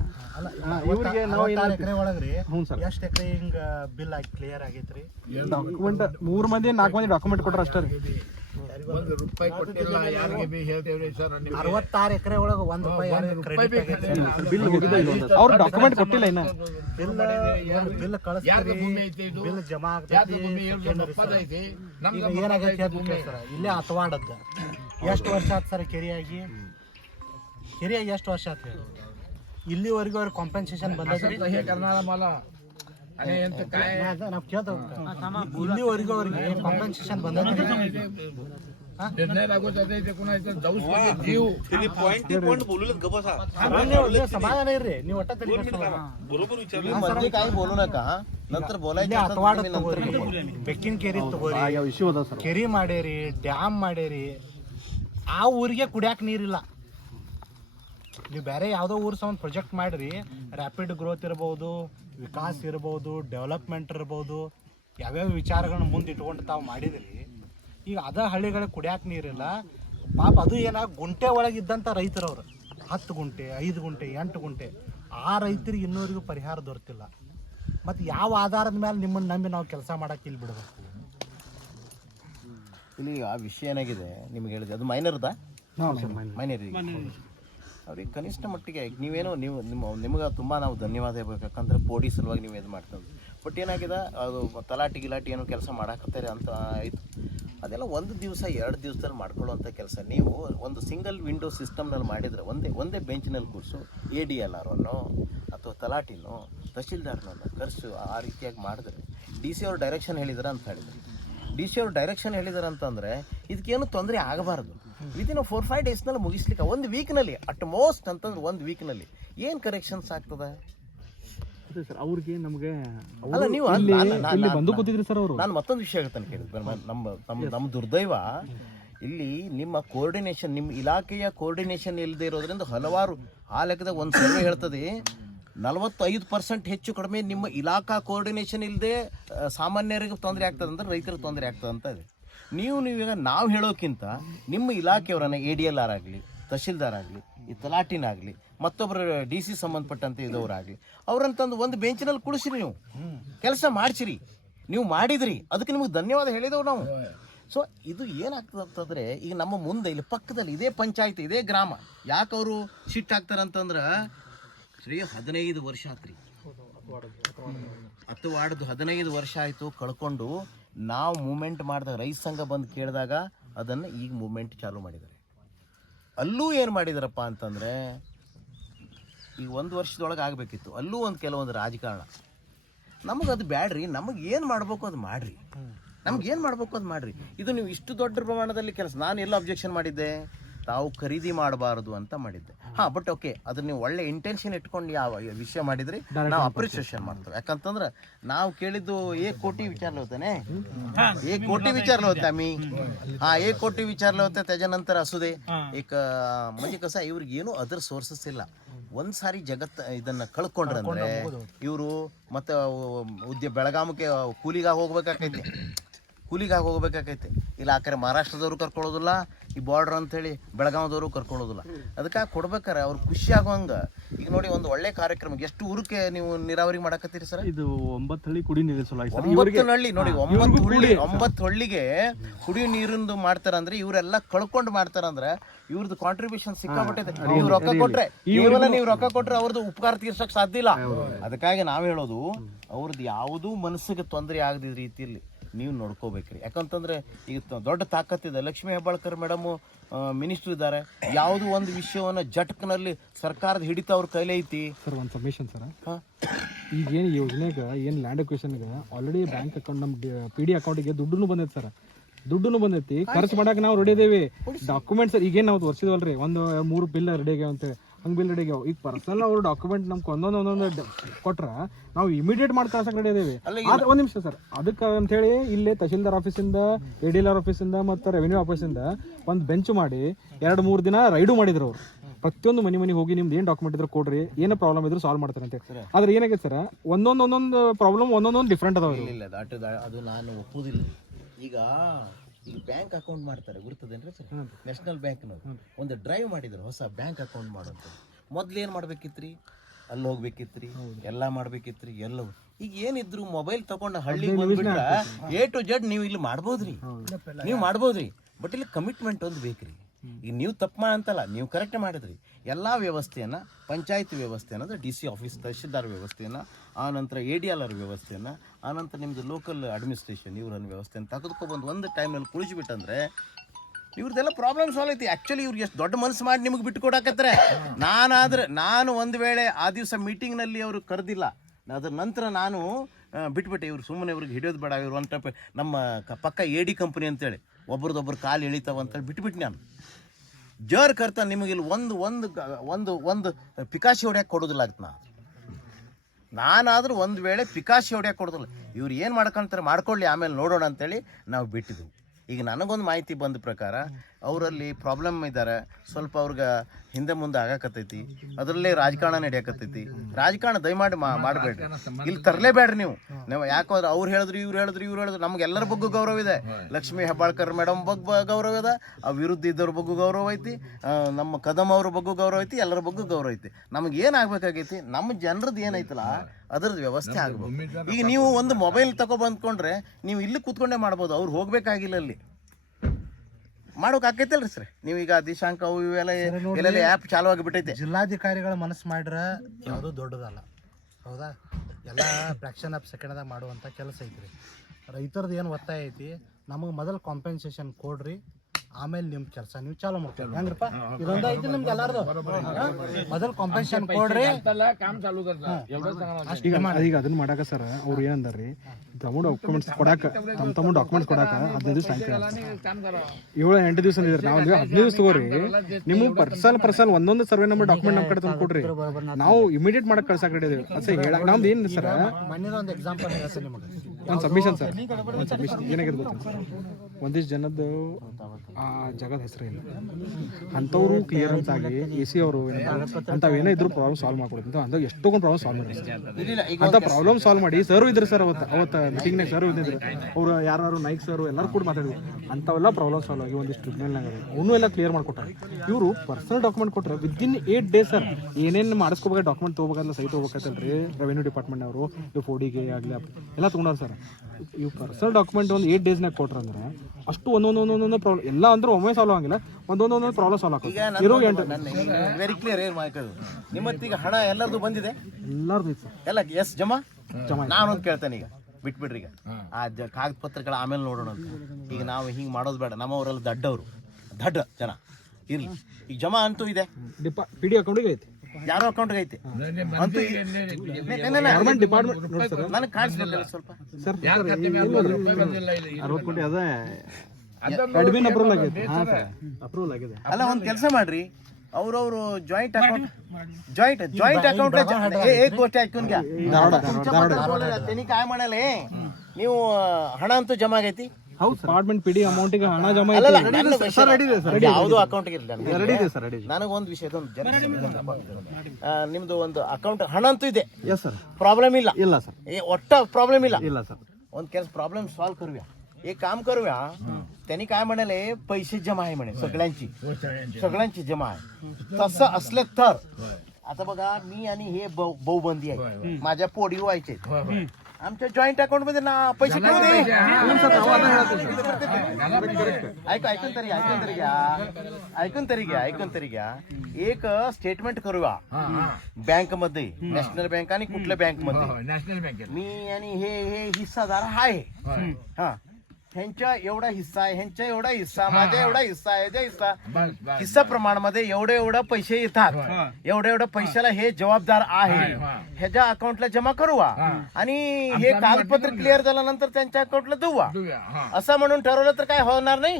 ಇವರಿಗೆ ನಾವು ಎಕರೆ ಒಳಗ್ರಿ ಹ್ಞೂ ಸರ್. ಎಷ್ಟು ಎಕರೆ ಹಿಂಗೆ ಬಿಲ್ ಆಗಿ ಕ್ಲಿಯರ್ ಆಗೈತ್ರಿ? ಡಾಕ್ಯುಮೆಂಟ್ 3 ಮಂದಿ 4 ಮಂದಿ ಡಾಕ್ಯುಮೆಂಟ್ ಕೊಟ್ರೆ ಅಷ್ಟೇ ರೀ. ಒಂದು ರೂಪಾಯಿ ಕೊಟ್ಟಿಲ್ಲ, ಯಾರಿಗೆ ಬಿ ಹೇಳ್ತೇವ್ರಿ ಸರ್. 66 ಎಕರೆ ಒಳಗೆ 1 ರೂಪಾಯಿ ಅವ್ರು ಡಾಕ್ಯುಮೆಂಟ್ ಕೊಟ್ಟಿಲ್ಲ ಇನ್ನ. ಬಿಲ್ ಯಾರ್ದು ಭೂಮಿ ಐತಿ ಇದು? ಬಿಲ್ ಜಮಾ ಯಾರ್ದು ಭೂಮಿ ಹೇಳ್ರಿ, ನಮ್ಮ ಅಪ್ಪದ ಐತಿ, ನಮ್ದು ಏನಾಗೈತೆ ಸರ್ ಇಲ್ಲೇ ಹತ್ವಾಡದ್ದ. ಎಷ್ಟು ವರ್ಷ ಆಯ್ತು ಸರ್ ಕೆರೆಯಾಗಿ ಎಷ್ಟು ವರ್ಷ ಆಯ್ತು ಹೇಳಿ? ಇಲ್ಲಿವರೆಗೂ ಅವ್ರಿಗೆ ಕಾಂಪನ್ಸೇಷನ್ ಬಂದೈತೆ हे करणारा मला आणि यांचं काय ನಾವು ಕೇಳ್ತೇವೆ. ಇಲ್ಲಿವರೆಗೂ ಅವ್ರಿಗೆ ಕಾಂಪನ್ಸೇಷನ್ ಬಂದೈತೆ? निर्णय लागू जाते ते कुणाचं जाऊच नये, जीव ನೀವು ಸಮಾಧಾನ इर्री, ನೀವು ಒಟ್ಟ मध्ये काही बोलू नका, नंतर बोलायचं ಹತ್ವಾಡ ಬೆಕ್ಕಿನ ಕೆರೆ ತಗೋರಿ, ಕೆರೆ ಮಾಡ್ಯಾರಿ, ಡ್ಯಾಮ್ ಮಾಡ್ಯಾರಿ, ಆ ಊರಿಗೆ ಕುಡಿಯಾಕ ನೀರಿಲ್ಲ. ನೀವು ಬೇರೆ ಯಾವುದೋ ಊರು ಸಂಬಂಧ ಪ್ರೊಜೆಕ್ಟ್ ಮಾಡಿರಿ, ರ್ಯಾಪಿಡ್ ಗ್ರೋತ್ ಇರ್ಬೋದು, ವಿಕಾಸ್ ಇರ್ಬೋದು, ಡೆವಲಪ್ಮೆಂಟ್ ಇರ್ಬೋದು, ಯಾವ್ಯಾವ ವಿಚಾರಗಳನ್ನ ಮುಂದೆ ಇಟ್ಕೊಂಡು ತಾವು ಮಾಡಿದ್ರಿ. ಈಗ ಅದ ಹಳ್ಳಿಗಳಿಗೆ ಕುಡಿಯಾಕ ನೀರಿಲ್ಲ. ಪಾಪ ಅದು ಏನಾಗ ಗುಂಟೆ ಒಳಗಿದ್ದಂಥ ರೈತರವ್ರು 10 ಗುಂಟೆ 5 ಗುಂಟೆ 8 ಗುಂಟೆ ಆ ರೈತರಿಗೆ ಇನ್ನೂವರೆಗೂ ಪರಿಹಾರ ದೊರೆತಿಲ್ಲ. ಮತ್ತು ಯಾವ ಆಧಾರದ ಮೇಲೆ ನಿಮ್ಮನ್ನು ನಂಬಿ ನಾವು ಕೆಲಸ ಮಾಡಕ್ಕೆ ಇಲ್ಲಿ ಬಿಡಬೇಕು? ಇಲ್ಲಿ ಆ ವಿಷಯ ಏನಾಗಿದೆ ನಿಮ್ಗೆ ಹೇಳಿದೆ, ಅದು ಮೈನರ್ದಾ? ಮೈನರ್. ಅವ್ರಿಗೆ ಕನಿಷ್ಠ ಮಟ್ಟಿಗೆ ನೀವೇನೋ ನಿಮ್ಗೆ ತುಂಬ ನಾವು ಧನ್ಯವಾದ ಹೇಳ್ಬೇಕು. ಯಾಕಂದ್ರೆ ಪೋಡಿ ಸಲುವಾಗಿ ನೀವು ಇದು ಮಾಡ್ತಂದು. ಬಟ್ ಏನಾಗಿದೆ, ಅದು ತಲಾಟಿ ಗಿಲಾಟಿ ಏನೋ ಕೆಲಸ ಮಾಡಾಕತ್ತಾರೆ ಅಂತ ಆಯಿತು. ಅದೆಲ್ಲ 1 ದಿವಸ 2 ದಿವಸದಲ್ಲಿ ಮಾಡ್ಕೊಳ್ಳುವಂಥ ಕೆಲಸ. ನೀವು ಒಂದು ಸಿಂಗಲ್ ವಿಂಡೋ ಸಿಸ್ಟಮ್ನಲ್ಲಿ ಮಾಡಿದರೆ ಒಂದೇ ಬೆಂಚ್ನಲ್ಲಿ ಕೂರಿಸು ADLR ಅನ್ನೋ ಅಥವಾ ತಲಾಟಿನೋ ತಹಶೀಲ್ದಾರ್ನೋ ಕರೆಸು, ಆ ರೀತಿಯಾಗಿ ಮಾಡಿದ್ರೆ DC ಅವ್ರು ಡೈರೆಕ್ಷನ್ ಹೇಳಿದಾರೆ ಅಂತ ಹೇಳಿದ್ರು. DC ಅವ್ರು ಡೈರೆಕ್ಷನ್ ಹೇಳಿದಾರೆ ಅಂತಂದರೆ ಇದಕ್ಕೇನು ತೊಂದರೆ ಆಗಬಾರ್ದು. ವಿದಿನ್ 4-5 ಡೇಸ್ನಲ್ಲಿ ಮುಗಿಸ್ಲಿಕ್ಕೆ, 1 ವೀಕ್ನಲ್ಲಿ ಅಟ್ ಮೋಸ್ಟ್ ಅಂತಂದ್ರೆ 1 ವೀಕ್ನಲ್ಲಿ ಏನು ಕರೆಕ್ಷನ್ಸ್ ಆಗ್ತದೆ? ಅವ್ರಿಗೆ ನಮಗೆ ಅಲ್ಲ, ನೀವು ಬಂದು ಕೂತಿದ್ರಿ ಸರ್ ಅವರು. ನಾನು ಮತ್ತೊಂದು ವಿಷಯ ಹೇಳ್ತಾನೆ ಕೇಳಿದ್ವಿ. ನಮ್ಮ ದುರ್ದೈವ ಇಲ್ಲಿ ನಿಮ್ಮ ಕೋಆರ್ಡಿನೇಷನ್, ನಿಮ್ಮ ಇಲಾಖೆಯ ಕೋಆರ್ಡಿನೇಷನ್ ಇಲ್ಲದೆ ಇರೋದ್ರಿಂದ ಹಲವಾರು, ಆ ಲೆಕ್ಕದಾಗ ಒಂದು ಸರ್ವೆ ಹೇಳ್ತದೆ 45% ಹೆಚ್ಚು ಕಡಿಮೆ ನಿಮ್ಮ ಇಲಾಖಾ ಕೋಆರ್ಡಿನೇಷನ್ ಇಲ್ಲದೆ ಸಾಮಾನ್ಯರಿಗೆ ತೊಂದರೆ ಆಗ್ತದೆ ಅಂದ್ರೆ ರೈತರಿಗೆ ತೊಂದರೆ ಆಗ್ತದೆ ಅಂತ ಇದೆ. ನೀವೀಗ ನಾವು ಹೇಳೋಕ್ಕಿಂತ ನಿಮ್ಮ ಇಲಾಖೆಯವರನ್ನ ADLR ಆಗಲಿ, ತಹಶೀಲ್ದಾರ್ ಆಗಲಿ, ಈ ತಲಾಟಿನಾಗಲಿ, ಮತ್ತೊಬ್ಬರು DC ಸಂಬಂಧಪಟ್ಟಂತೆ ಇದವರಾಗಲಿ, ಅವ್ರಂತಂದು ಒಂದು ಬೆಂಚಿನಲ್ಲಿ ಕುಳಿಸಿರಿ, ನೀವು ಕೆಲಸ ಮಾಡಿಸಿರಿ. ನೀವು ಮಾಡಿದ್ರಿ, ಅದಕ್ಕೆ ನಿಮಗೆ ಧನ್ಯವಾದ ಹೇಳಿದೆವು ನಾವು. ಸೊ ಇದು ಏನಾಗ್ತದೆ ಅಂತಂದರೆ, ಈಗ ನಮ್ಮ ಮುಂದೆ ಇಲ್ಲಿ ಪಕ್ಕದಲ್ಲಿ ಇದೇ ಪಂಚಾಯತ್, ಇದೇ ಗ್ರಾಮ, ಯಾಕೆ ಅವರು ಶಿಫ್ಟ್ ಆಗ್ತಾರಂತಂದ್ರೆ 15 ವರ್ಷ ಆತ್ರಿ, 10 ವಾರ್ಡ್ದು 15 ವರ್ಷ ಆಯಿತು ಕಳ್ಕೊಂಡು. ನಾವು ಮೂಮೆಂಟ್ ಮಾಡಿದಾಗ ರೈತ ಸಂಘ ಬಂದು ಕೇಳಿದಾಗ ಅದನ್ನು ಈಗ ಮೂಮೆಂಟ್ ಚಾಲೂ ಮಾಡಿದ್ದಾರೆ. ಅಲ್ಲೂ ಏನು ಮಾಡಿದಾರಪ್ಪ ಅಂತಂದರೆ, ಈಗ 1 ವರ್ಷದೊಳಗೆ ಆಗಬೇಕಿತ್ತು, ಅಲ್ಲೂ ಕೆಲವೊಂದು ರಾಜಕಾರಣ. ನಮಗೆ ಅದು ಬ್ಯಾಡ್ರಿ, ನಮಗೆ ಏನು ಮಾಡಬೇಕು ಅದು ಮಾಡಿರಿ, ನಮ್ಗೇನು ಮಾಡಬೇಕು ಅದು ಮಾಡಿರಿ. ಇದು ನೀವು ಇಷ್ಟು ದೊಡ್ಡ ಪ್ರಮಾಣದಲ್ಲಿ ಕೆಲಸ, ನಾನು ಎಲ್ಲ ಅಬ್ಜೆಕ್ಷನ್ ಮಾಡಿದ್ದೆ, ತಾವು ಖರೀದಿ ಮಾಡಬಾರ್ದು ಅಂತ ಮಾಡಿದ್ದೆ. ಬಟ್ ಓಕೆ, ಅದ್ರ ನೀವು ಒಳ್ಳೆ ಇಂಟೆನ್ಷನ್ ಇಟ್ಕೊಂಡು ಯಾವ ವಿಷಯ ಮಾಡಿದ್ರಿ ನಾವು ಅಪ್ರಿಸಿಯೇಷನ್ ಮಾಡ್ತೇವೆ. ಯಾಕಂತಂದ್ರೆ ನಾವು ಕೇಳಿದ್ದು 1 ಕೋಟಿ ವಿಚಾರले होते ने, 1 ಕೋಟಿ विचारलं होतं आम्ही. 1 ಕೋಟಿ विचारलं होतं. त्याच्यानंतर असू दे एक, म्हणजे कसं ಇವ್ರಿಗೆ ಏನೂ ಅದರ್ ಸೋರ್ಸಸ್ ಇಲ್ಲ. ಒಂದು ಸಾರಿ ಇದನ್ನ ಕಳ್ಕೊಂಡ್ರಂದ್ರೆ ಇವರು ಮತ್ತೆ ಬೆಳಗಾಮಕ್ಕೆ ಕೂಲಿಗಾಗಿ ಹೋಗ್ಬೇಕಾಗೈತೆ. ಇಲ್ಲ ಆ ಕಡೆ ಮಹಾರಾಷ್ಟ್ರದವರು ಕರ್ಕೊಳ್ಳೋದಿಲ್ಲ, ಈ ಬಾರ್ಡರ್ ಅಂತೇಳಿ ಬೆಳಗಾವದವರು ಕರ್ಕೊಳ್ಳೋದಿಲ್ಲ. ಅದಕ್ಕಾಗಿ ಕೊಡ್ಬೇಕಾರೆ ಅವ್ರು ಖುಷಿ ಆಗೋಂಗೆ. ಈಗ ನೋಡಿ, ಒಂದು ಒಳ್ಳೆ ಕಾರ್ಯಕ್ರಮ, ಎಷ್ಟು ಊರಕ್ಕೆ ನೀವು ನೀರಾವರಿ ಮಾಡಕತ್ತೀರಿ ಸರ್? ಇದು 9 ಹಳ್ಳಿ ಕುಡಿ ನೀರು ಸಲುವಾಗಿ 9 ಹಳ್ಳಿ ನೋಡಿ, 9 ಹಳ್ಳಿಗೆ ಕುಡಿಯೋ ನೀರಿಂದು ಮಾಡ್ತಾರಂದ್ರೆ, ಇವರೆಲ್ಲ ಕಳ್ಕೊಂಡು ಮಾಡ್ತಾರಂದ್ರೆ ಇವ್ರದ್ದು ಕಾಂಟ್ರಿಬ್ಯೂಷನ್ ಸಿಕ್ಕಾಬಿಟ್ಟೈತೆ. ನೀವು ರೊಕ್ಕ ಕೊಟ್ರೆ, ಕೇವಲ ನೀವು ರೊಕ್ಕ ಕೊಟ್ರೆ ಅವ್ರದ್ದು ಉಪಕಾರ ತೀರ್ಸಕ್ ಸಾಧ್ಯ ಇಲ್ಲ. ಅದಕ್ಕಾಗಿ ನಾವು ಹೇಳೋದು, ಅವ್ರದ್ದು ಯಾವುದೂ ಮನಸ್ಸಿಗೆ ತೊಂದರೆ ಆಗದ ರೀತಿಯಲ್ಲಿ ನೀವು ನೋಡ್ಕೋಬೇಕ್ರಿ. ಯಾಕಂತಂದ್ರೆ ಈಗ ದೊಡ್ಡ ತಾಕತ್ತಿದೆ. ಲಕ್ಷ್ಮೀ ಹೆಬ್ಬಾಳ್ಕರ್ ಮೇಡಮು ಮಿನಿಸ್ಟರ್ ಇದ್ದಾರೆ. ಯಾವುದೋ ಒಂದು ವಿಷಯವನ್ನು ಜಟ್ಕ್ನಲ್ಲಿ ಸರ್ಕಾರದ ಹಿಡಿತ ಅವ್ರ ಕೈಲೇ ಐತಿ. ಸರ್ ಒಂದು ಸಬ್ಮಿಷನ್ ಸರ್, ಈಗ ಏನು ಯೋಜನೆಗೆ ಏನು ಲ್ಯಾಂಡ್ ಅಕ್ವಿಷನ್ಗೆ ಆಲ್ರೆಡಿ ಬ್ಯಾಂಕ್ ಅಕೌಂಟ್, ನಮ್ಮ PD ಅಕೌಂಟಿಗೆ ದುಡ್ಡು ಬಂದೈತಿ. ಖರ್ಚು ಮಾಡಕ್ಕೆ ನಾವು ರೆಡಿ ಇದೇವಿ. ಡಾಕ್ಯುಮೆಂಟ್ಸ್ ಈಗೇನು ನಾವು ತೋರಿಸಿದ್ವಲ್ರಿ, 1-3 ಬಿಲ್ ರೆಡಿ ಆಗ್ಯಾವ ಅಂತ, ಹಂಗೆ ಬಿಲ್ ರೆಡಿ ಆಗ್ಯಾವ. ಈಗ ಪರ್ಸನಲ್ ಅವ್ರು ಡಾಕ್ಯುಮೆಂಟ್ ನಮ್ಗೆ ಒಂದೊಂದು ಕೊಟ್ರೆ ನಾವು ಇಮಿಡಿಯೇಟ್ ಮಾಡಿ ಕಳ್ಸಕ್ಕೆ ರೆಡಿ ಇದೇವಿ. ಆದ್ರೆ 1 ನಿಮಿಷ ಸರ್, ಅದಕ್ಕೆ ಅಂತೇಳಿ ಇಲ್ಲೇ ತಹಶೀಲ್ದಾರ್ ಆಫೀಸಿಂದ, ADLR ಆಫೀಸಿಂದ ಮತ್ತು ರೆವಿನ್ಯೂ ಆಫೀಸಿಂದ ಒಂದು ಬೆಂಚ್ ಮಾಡಿ 2-3 ದಿನ ರೈಡು ಮಾಡಿದ್ರು ಅವರು. ಪ್ರತಿಯೊಂದು ಮನೆ ಹೋಗಿ ನಿಮ್ದು ಏನು ಡಾಕ್ಯುಮೆಂಟ್ ಇದ್ರೆ ಕೊಡ್ರಿ, ಏನೋ ಪ್ರಾಬ್ಲಮ್ ಇದ್ರು ಸಾಲ್ವ್ ಮಾಡ್ತಾರೆ ಅಂತ. ಆದ್ರೆ ಏನಾಗಿದೆ ಸರ್, ಒಂದೊಂದು ಪ್ರಾಬ್ಲಮ್ ಒಂದೊಂದು ಡಿಫ್ರೆಂಟ್ ಅದಾವ. ಇಲ್ಲ, ಅದು ನಾನು ಒಪ್ಪುದಿಲ್ಲ. ಈಗ ಬ್ಯಾಂಕ್ ಅಕೌಂಟ್ ಮಾಡ್ತಾರೆ, ಗುರ್ತದೇನ್ರಿ ಸರ್? ನ್ಯಾಷನಲ್ ಬ್ಯಾಂಕ್ನವ್ರು ಒಂದು ಡ್ರೈವ್ ಮಾಡಿದ್ರು, ಹೊಸ ಬ್ಯಾಂಕ್ ಅಕೌಂಟ್ ಮಾಡೋಂಥ. ಮೊದ್ಲು ಏನು ಮಾಡ್ಬೇಕಿತ್ರಿ, ಅಲ್ಲಿ ಹೋಗ್ಬೇಕಿತ್ರಿ, ಎಲ್ಲ ಮಾಡ್ಬೇಕಿತ್ರಿ, ಎಲ್ಲವೂ. ಈಗ ಏನಿದ್ರು ಮೊಬೈಲ್ ತಗೊಂಡು ಹಳ್ಳಿಗೆ ಬಂದ್ಬಿಟ್ರೆ A to Z ನೀವು ಇಲ್ಲಿ ಮಾಡ್ಬೋದ್ರಿ. ಬಟ್ ಇಲ್ಲಿ ಕಮಿಟ್ಮೆಂಟ್ ಒಂದು ಬೇಕ್ರಿ. ಈಗ ನೀವು ತಪ್ಪು ಅಂತಲ್ಲ, ನೀವು ಕರೆಕ್ಟ್ ಮಾಡಿದ್ರಿ. ಎಲ್ಲ ವ್ಯವಸ್ಥೆಯನ್ನು, ಪಂಚಾಯತ್ ವ್ಯವಸ್ಥೆ ಅನ್ನೋದು ಡಿ ಸಿ ಆಫೀಸ್ ತಹಶೀಲ್ದಾರ್ ವ್ಯವಸ್ಥೆಯನ್ನು, ಆನಂತರ ADLR ವ್ಯವಸ್ಥೆಯನ್ನು, ಆನಂತರ ನಿಮ್ಮದು ಲೋಕಲ್ ಅಡ್ಮಿನಿಸ್ಟ್ರೇಷನ್ ಇವರನ್ನು ವ್ಯವಸ್ಥೆಯನ್ನು ತೆಗೆದುಕೊಬಂದು ಒಂದು ಟೈಮ್ನಲ್ಲಿ ಕುಳಿಸಿಬಿಟ್ಟಂದ್ರೆ ಇವ್ರದ್ದೆಲ್ಲ ಪ್ರಾಬ್ಲಮ್ ಸಾಲ್ವ್ ಐತಿ. ಆ್ಯಕ್ಚುಲಿ ಇವ್ರು ಎಷ್ಟು ದೊಡ್ಡ ಮನಸ್ಸು ಮಾಡಿ ನಿಮಗೆ ಬಿಟ್ಟು ಕೊಡಕತ್ತಾರೆ. ನಾನು ಒಂದು ವೇಳೆ ಆ ದಿವಸ ಮೀಟಿಂಗ್ನಲ್ಲಿ ಅವರು ಕರೆದಿಲ್ಲ, ಅದ್ರ ನಂತರ ನಾನು ಬಿಟ್ಬಿಟ್ಟೆ. ಇವ್ರು ಸುಮ್ಮನೆ ಇವ್ರಿಗೆ ಹಿಡಿಯೋದು ಬೇಡ, ಇವ್ರು ಒಂದು ಟೈಪ್ ನಮ್ಮ ಪಕ್ಕ AD ಕಂಪ್ನಿ ಅಂತೇಳಿ ಒಬ್ರದ್ದೊಬ್ರು ಕಾಲು ಎಳಿತಾವ ಅಂತೇಳಿ ಬಿಟ್ಬಿಟ್ಟು ನಾನು ಜರ್ ಕರ್ತ ನಿಮಗೆ ಇಲ್ಲಿ ಒಂದು ಪಿಕಾಶಿ ಹೊಡ್ಯಕ್ಕೆ ಕೊಡೋದಿಲ್ಲ ಆಗ್ತ. ನಾನಾದರೂ ಒಂದು ವೇಳೆ ಪಿಕಾಶಿ ಹೊಡ್ಯಕ್ಕೆ ಕೊಡೋದಿಲ್ಲ. ಇವ್ರು ಏನು ಮಾಡ್ಕೊಳ್ತಾರೆ ಮಾಡ್ಕೊಳ್ಳಿ, ಆಮೇಲೆ ನೋಡೋಣ ಅಂತೇಳಿ ನಾವು ಬಿಟ್ಟಿದ್ದೆವು. ಈಗ ನನಗೊಂದು ಮಾಹಿತಿ ಬಂದ ಪ್ರಕಾರ ಅವರಲ್ಲಿ ಪ್ರಾಬ್ಲಮ್ ಇದ್ದಾರೆ, ಸ್ವಲ್ಪ ಅವ್ರಿಗೆ ಹಿಂದೆ ಮುಂದೆ ಆಗಕತ್ತೈತಿ, ಅದರಲ್ಲೇ ರಾಜಕಾರಣ ನಡೆಯಕತ್ತೈತಿ. ರಾಜಕಾರಣ ದಯಮಾಡಿ ಮಾಡಬೇಡ್ರಿ, ಇಲ್ಲಿ ತರಲೇಬೇಡ್ರಿ ನೀವು ಯಾಕಂದ್ರೆ ಅವ್ರು ಹೇಳಿದ್ರು ಇವ್ರು ಹೇಳಿದ್ರು ನಮ್ಗೆಲ್ಲರ ಬಗ್ಗೆ ಗೌರವ ಇದೆ. ಲಕ್ಷ್ಮೀ ಹೆಬ್ಬಾಳ್ಕರ್ ಮೇಡಮ್ ಬಗ್ಗೆ ಗೌರವ ಇದೆ, ಆ ವಿರುದ್ಧ ಇದ್ದವ್ರ ಬಗ್ಗೆ ಗೌರವ ಐತಿ, ನಮ್ಮ ಕದಮ್ ಅವ್ರ ಬಗ್ಗೆ ಗೌರವ ಐತಿ, ಎಲ್ಲರ ಬಗ್ಗೆ ಗೌರವ ಐತಿ. ನಮ್ಗೆ ಏನಾಗಬೇಕಾಗೈತಿ, ನಮ್ಮ ಜನರದ್ದು ಏನೈತಲ್ಲ ಅದ್ರದ್ದು ವ್ಯವಸ್ಥೆ ಆಗ್ಬೇಕು. ಈಗ ನೀವು ಒಂದು ಮೊಬೈಲ್ ಬಂದ್ಕೊಂಡ್ರೆ ನೀವು ಇಲ್ಲಿ ಕೂತ್ಕೊಂಡೇ ಮಾಡ್ಬೋದು, ಅವ್ರು ಹೋಗ್ಬೇಕಾಗಿಲ್ಲ, ಅಲ್ಲಿ ಮಾಡೋಕಾಕೈತಲ್ರಿ ಸರ್. ನೀವೀಗ ದಿಶಾಂಕ ಅವು ಇವೆಲ್ಲ ಎಲ್ಲೆಲ್ಲ ಆ್ಯಪ್ ಚಾಲು ಆಗಿಬಿಟ್ಟೈತೆ. ಜಿಲ್ಲಾಧಿಕಾರಿಗಳ ಮನಸ್ಸು ಮಾಡ್ರೆ ಯಾವುದೂ ದೊಡ್ಡದಲ್ಲ, ಹೌದಾ? ಎಲ್ಲ ಫ್ರ್ಯಾಕ್ಷನ್ ಆಫ್ ಸೆಕೆಂಡ್ದಾಗ ಮಾಡುವಂಥ ಕೆಲಸ ಐತ್ರಿ. ರೈತರದ್ದು ಏನು ಒತ್ತಾಯ ಐತಿ, ನಮಗೆ ಮೊದಲು ಕಾಂಪೆನ್ಸೇಷನ್ ಕೊಡ್ರಿ, ಆಮೇಲೆ ನಿಮ್ಮ ಕೆಲಸ ನೀವು ಚಾಲು ಮಾಡ್ತೀವಿ. ಹೆಂಗ್ರಪ್ಪ, ಇದೊಂದು ಐತಿ ನಿಮ್ಗೆ ಎಲ್ಲಾರ್ದು. ಮೊದಲು ಕಾಂಪೆನ್ಸೇಷನ್ ಕೊಡ್ರಿ, ಈಗ ಅದನ್ನ ಮಾಡಾಕ ಸರ್ ಅವ್ರು ಏನಂದಾರ್ರಿ, ತಮ್ಮ ಡಾಕ್ಯುಮೆಂಟ್ಸ್ ಕೊಡಾಕ 15 ದಿವಸ ಆಯ್ತು. 7-8 ದಿವಸ ಇದ್ರಿ, ನಾವು 15 ದಿವಸ ತಗೋರಿ. ನಿಮ್ಗೆ ಪರ್ಸನಲ್ ಒಂದೊಂದು ಸರ್ವೆ ನಂಬರ್ ಡಾಕ್ಯುಮೆಂಟ್ ನಮ್ಮ ಕಡೆ ತಂದು ಕೊಡ್ರಿ, ನಾವು ಇಮಿಡಿಯೇಟ್ ಮಾಡಕ್ ಕಳ್ಸಾಕ್ ರೆಡಿ. ನಮ್ದು ಏನು ಸರ್, ಒಂದು ಎಕ್ಸಾಂಪಲ್ ಹೇಳ್ತೀನಿ ನಿಮಗೆ. ಒಂದು ಸಬ್ಮಿಷನ್ ಸರ್, ಒಂದು ಸಬ್ಮಿಷನ್ ಏನಾಗಿದೆ ಗೊತ್ತಾ ಸರ್, ಒಂದಿಷ್ಟು ಜನದ್ದು ಆ ಜಾಗದ ಹೆಸರೇನು ಅಂಥವ್ರು ಕ್ಲಿಯರೆನ್ಸ್ ಆಗಿ AC ಅವರು ಅಂಥವೇನೇ ಇದ್ರು ಪ್ರಾಬ್ಲಮ್ ಸಾಲ್ವ್ ಮಾಡ್ಕೊಡ್ತೀನಿ ಅಂತ ಎಷ್ಟೊಂದು ಪ್ರಾಬ್ಲಮ್ ಸಾಲ್ವ್ ಮಾಡಿ ಅಂತ ಪ್ರಾಬ್ಲಮ್ ಸಾಲ್ವ್ ಮಾಡಿ. ಸರ್ ಇದ್ರು ಸರ್ ಅವತ್ತು ಮೀಟಿಂಗ್ನಾಗ ಸರ್ ಇದ್ದಿದ್ರು, ಅವರು ಯಾರು ನೈಕ್ ಸರ್ ಎಲ್ಲರೂ ಕೂಡ ಮಾತಾಡಿದ್ರು. ಅಂಥವೆಲ್ಲ ಪ್ರಾಬ್ಲಮ್ ಸಾಲ್ವ್ ಆಗಿ ಒಂದಿಷ್ಟು ಟ್ರಿಬ್ಯುನಲ್ನಾಗ ಅವನು ಎಲ್ಲ ಕ್ಲಿಯರ್ ಮಾಡ್ಕೊಟ್ಟಾರೆ. ಇವರು ಪರ್ಸನಲ್ ಡಾಕ್ಯುಮೆಂಟ್ ಕೊಟ್ಟರೆ ವಿದಿನ್ 8 days ಸರ್ ಏನೇನು ಮಾಡಿಸ್ಕೋಬೇಕು, ಡಾಕ್ಯುಮೆಂಟ್ ತೊಗೋಬೇಕಂದ್ರೆ ಸೈಟ್ ಹೋಗ್ಬೇಕತ್ತಲ್ರಿ ರೆವೆನ್ಯೂ ಡಿಪಾರ್ಟ್ಮೆಂಟ್ನವರು, ಇವು ಫೋಡಿಗೆ ಆಗಲಿ ಎಲ್ಲ ತೊಗೊಂಡವ್ರು ಸರ್. ಇವು ಪರ್ಸನಲ್ ಡಾಕ್ಯುಮೆಂಟ್ ಒಂದು 8 daysನಾಗ ಕೊಟ್ರೆ ಅಂದ್ರೆ ಅಷ್ಟು ಒಂದೊಂದೊಂದೊಂದು ಪ್ರಾಬ್ಲಮ್ ಎಲ್ಲ ಅಂದ್ರೆ ಒಮ್ಮೆ ಸಾಲ್ವ್ ಆಗಿಲ್ಲ, ಒಂದೊಂದೊಂದು ಪ್ರಾಬ್ಲಮ್ ಸಾಲ್ವ್ ಆಗ್ತದೆ. ವೆರಿ ಕ್ಲಿಯರ್ ಏನು ಮಾಡ್ಕೋದು. ನಿಮ್ಮತ್ತೀಗ ಹಣ ಎಲ್ಲರದು ಬಂದಿದೆ, ಎಲ್ಲರದು ಐತೆ ಸರ್, ಎಲ್ಲ ಎಸ್ ಜಮಾ. ನಾನೊಂದು ಕೇಳ್ತೇನೆ, ಈಗ ಬಿಟ್ಬಿಡ್ರಿ, ಈಗ ಆ ಕಾಗದ ಪತ್ರಗಳ ಆಮೇಲೆ ನೋಡೋಣ ಅಂತ. ಈಗ ನಾವು ಹಿಂಗೆ ಮಾಡೋದು ಬೇಡ, ನಮ್ಮವರೆಲ್ಲ ದಡ್ಡ ಜನ ಇರಲಿ. ಈಗ ಜಮಾ ಅಂತೂ ಇದೆ, PD ಅಕೌಂಟಿಗೆ ಐತಿ, ಯಾರೋ ಅಕೌಂಟ್ಗೆ ಐತೆ ಅಂತೂ ನನಗೆ ಕಾಣಿಸ್ಬೇಕಲ್ಲ ಸ್ವಲ್ಪ ಸರ್. 60 ಕೋಟಿ ಅದ ಅಡ್ಮಿನ್ ಅಪ್ರೂವಲ್ ಆಗಿದೆ. ಅಪ್ರೂವಲ್ ಆಗಿದೆ. ಅಲ್ಲ, ಒಂದು ಕೆಲಸ ಮಾಡ್ರಿ, ಅವ್ರವ್ರು ಜಾಯಿಂಟ್ ಅಕೌಂಟ್ ಗೋಷ್ಠಿ ಹಾಕೊಂಡ್ಯ ತೆನಿ ಕಾಯ ಮಾಡಲ್ಲ. ನೀವು ಹಣ ಅಂತೂ ಜಮಾ ಆಗೈತಿ. ಹೌದು, ಡಿಪಾರ್ಟ್ಮೆಂಟ್ PD ಅಮೌಂಟಿಗೆ ಹಣ ಜಮಾ ಯಾವುದು ಅಕೌಂಟ್ಗೆ ಇರಲಿಲ್ಲ. ನನಗೊಂದು ವಿಷಯ, ನಿಮ್ದು ಒಂದು ಅಕೌಂಟ್ ಹಣ ಅಂತೂ ಇದೆ, ಪ್ರಾಬ್ಲಮ್ ಇಲ್ಲ ಸರ್, ಒಟ್ಟ ಪ್ರಾಬ್ಲम ಇಲ್ಲ सर. ಒಂದು ಕೆಲಸ प्रॉब्लेम सॉल्व करूया, एक काम करूया. त्यांनी काय म्हणाले, पैसे जमा आहे म्हणे सगळ्यांची जमा आहे. तसं असलं तर आता बघा, मी आणि हे बहुबंदी आहे, माझ्या पोडी व्हायचे, आमच्या जॉईंट अकाउंट मध्ये ना पैसे ठेवू दे. ऐकून तरी घ्या. एक स्टेटमेंट करूया बँक मध्ये, नॅशनल बँक आणि कुठल्या बँक मध्ये. नॅशनल बँकेत मी आणि हे हिस्सादार आहे, हा, ह्यांच्या एवढा हिस्सा आहे, ह्यांच्या एवढा हिस्सा, माझ्या एवढा हिस्सा आहे, हिस्सा प्रमाणामध्ये एवढे पैसे येतात, एवढ्या पैशाला हे जबाबदार आहे, ह्याच्या अकाउंटला जमा करू आणि हे कागदपत्र क्लिअर झाल्यानंतर त्यांच्या अकाउंटला देऊ, असं म्हणून ठरवलं तर काय होणार नाही.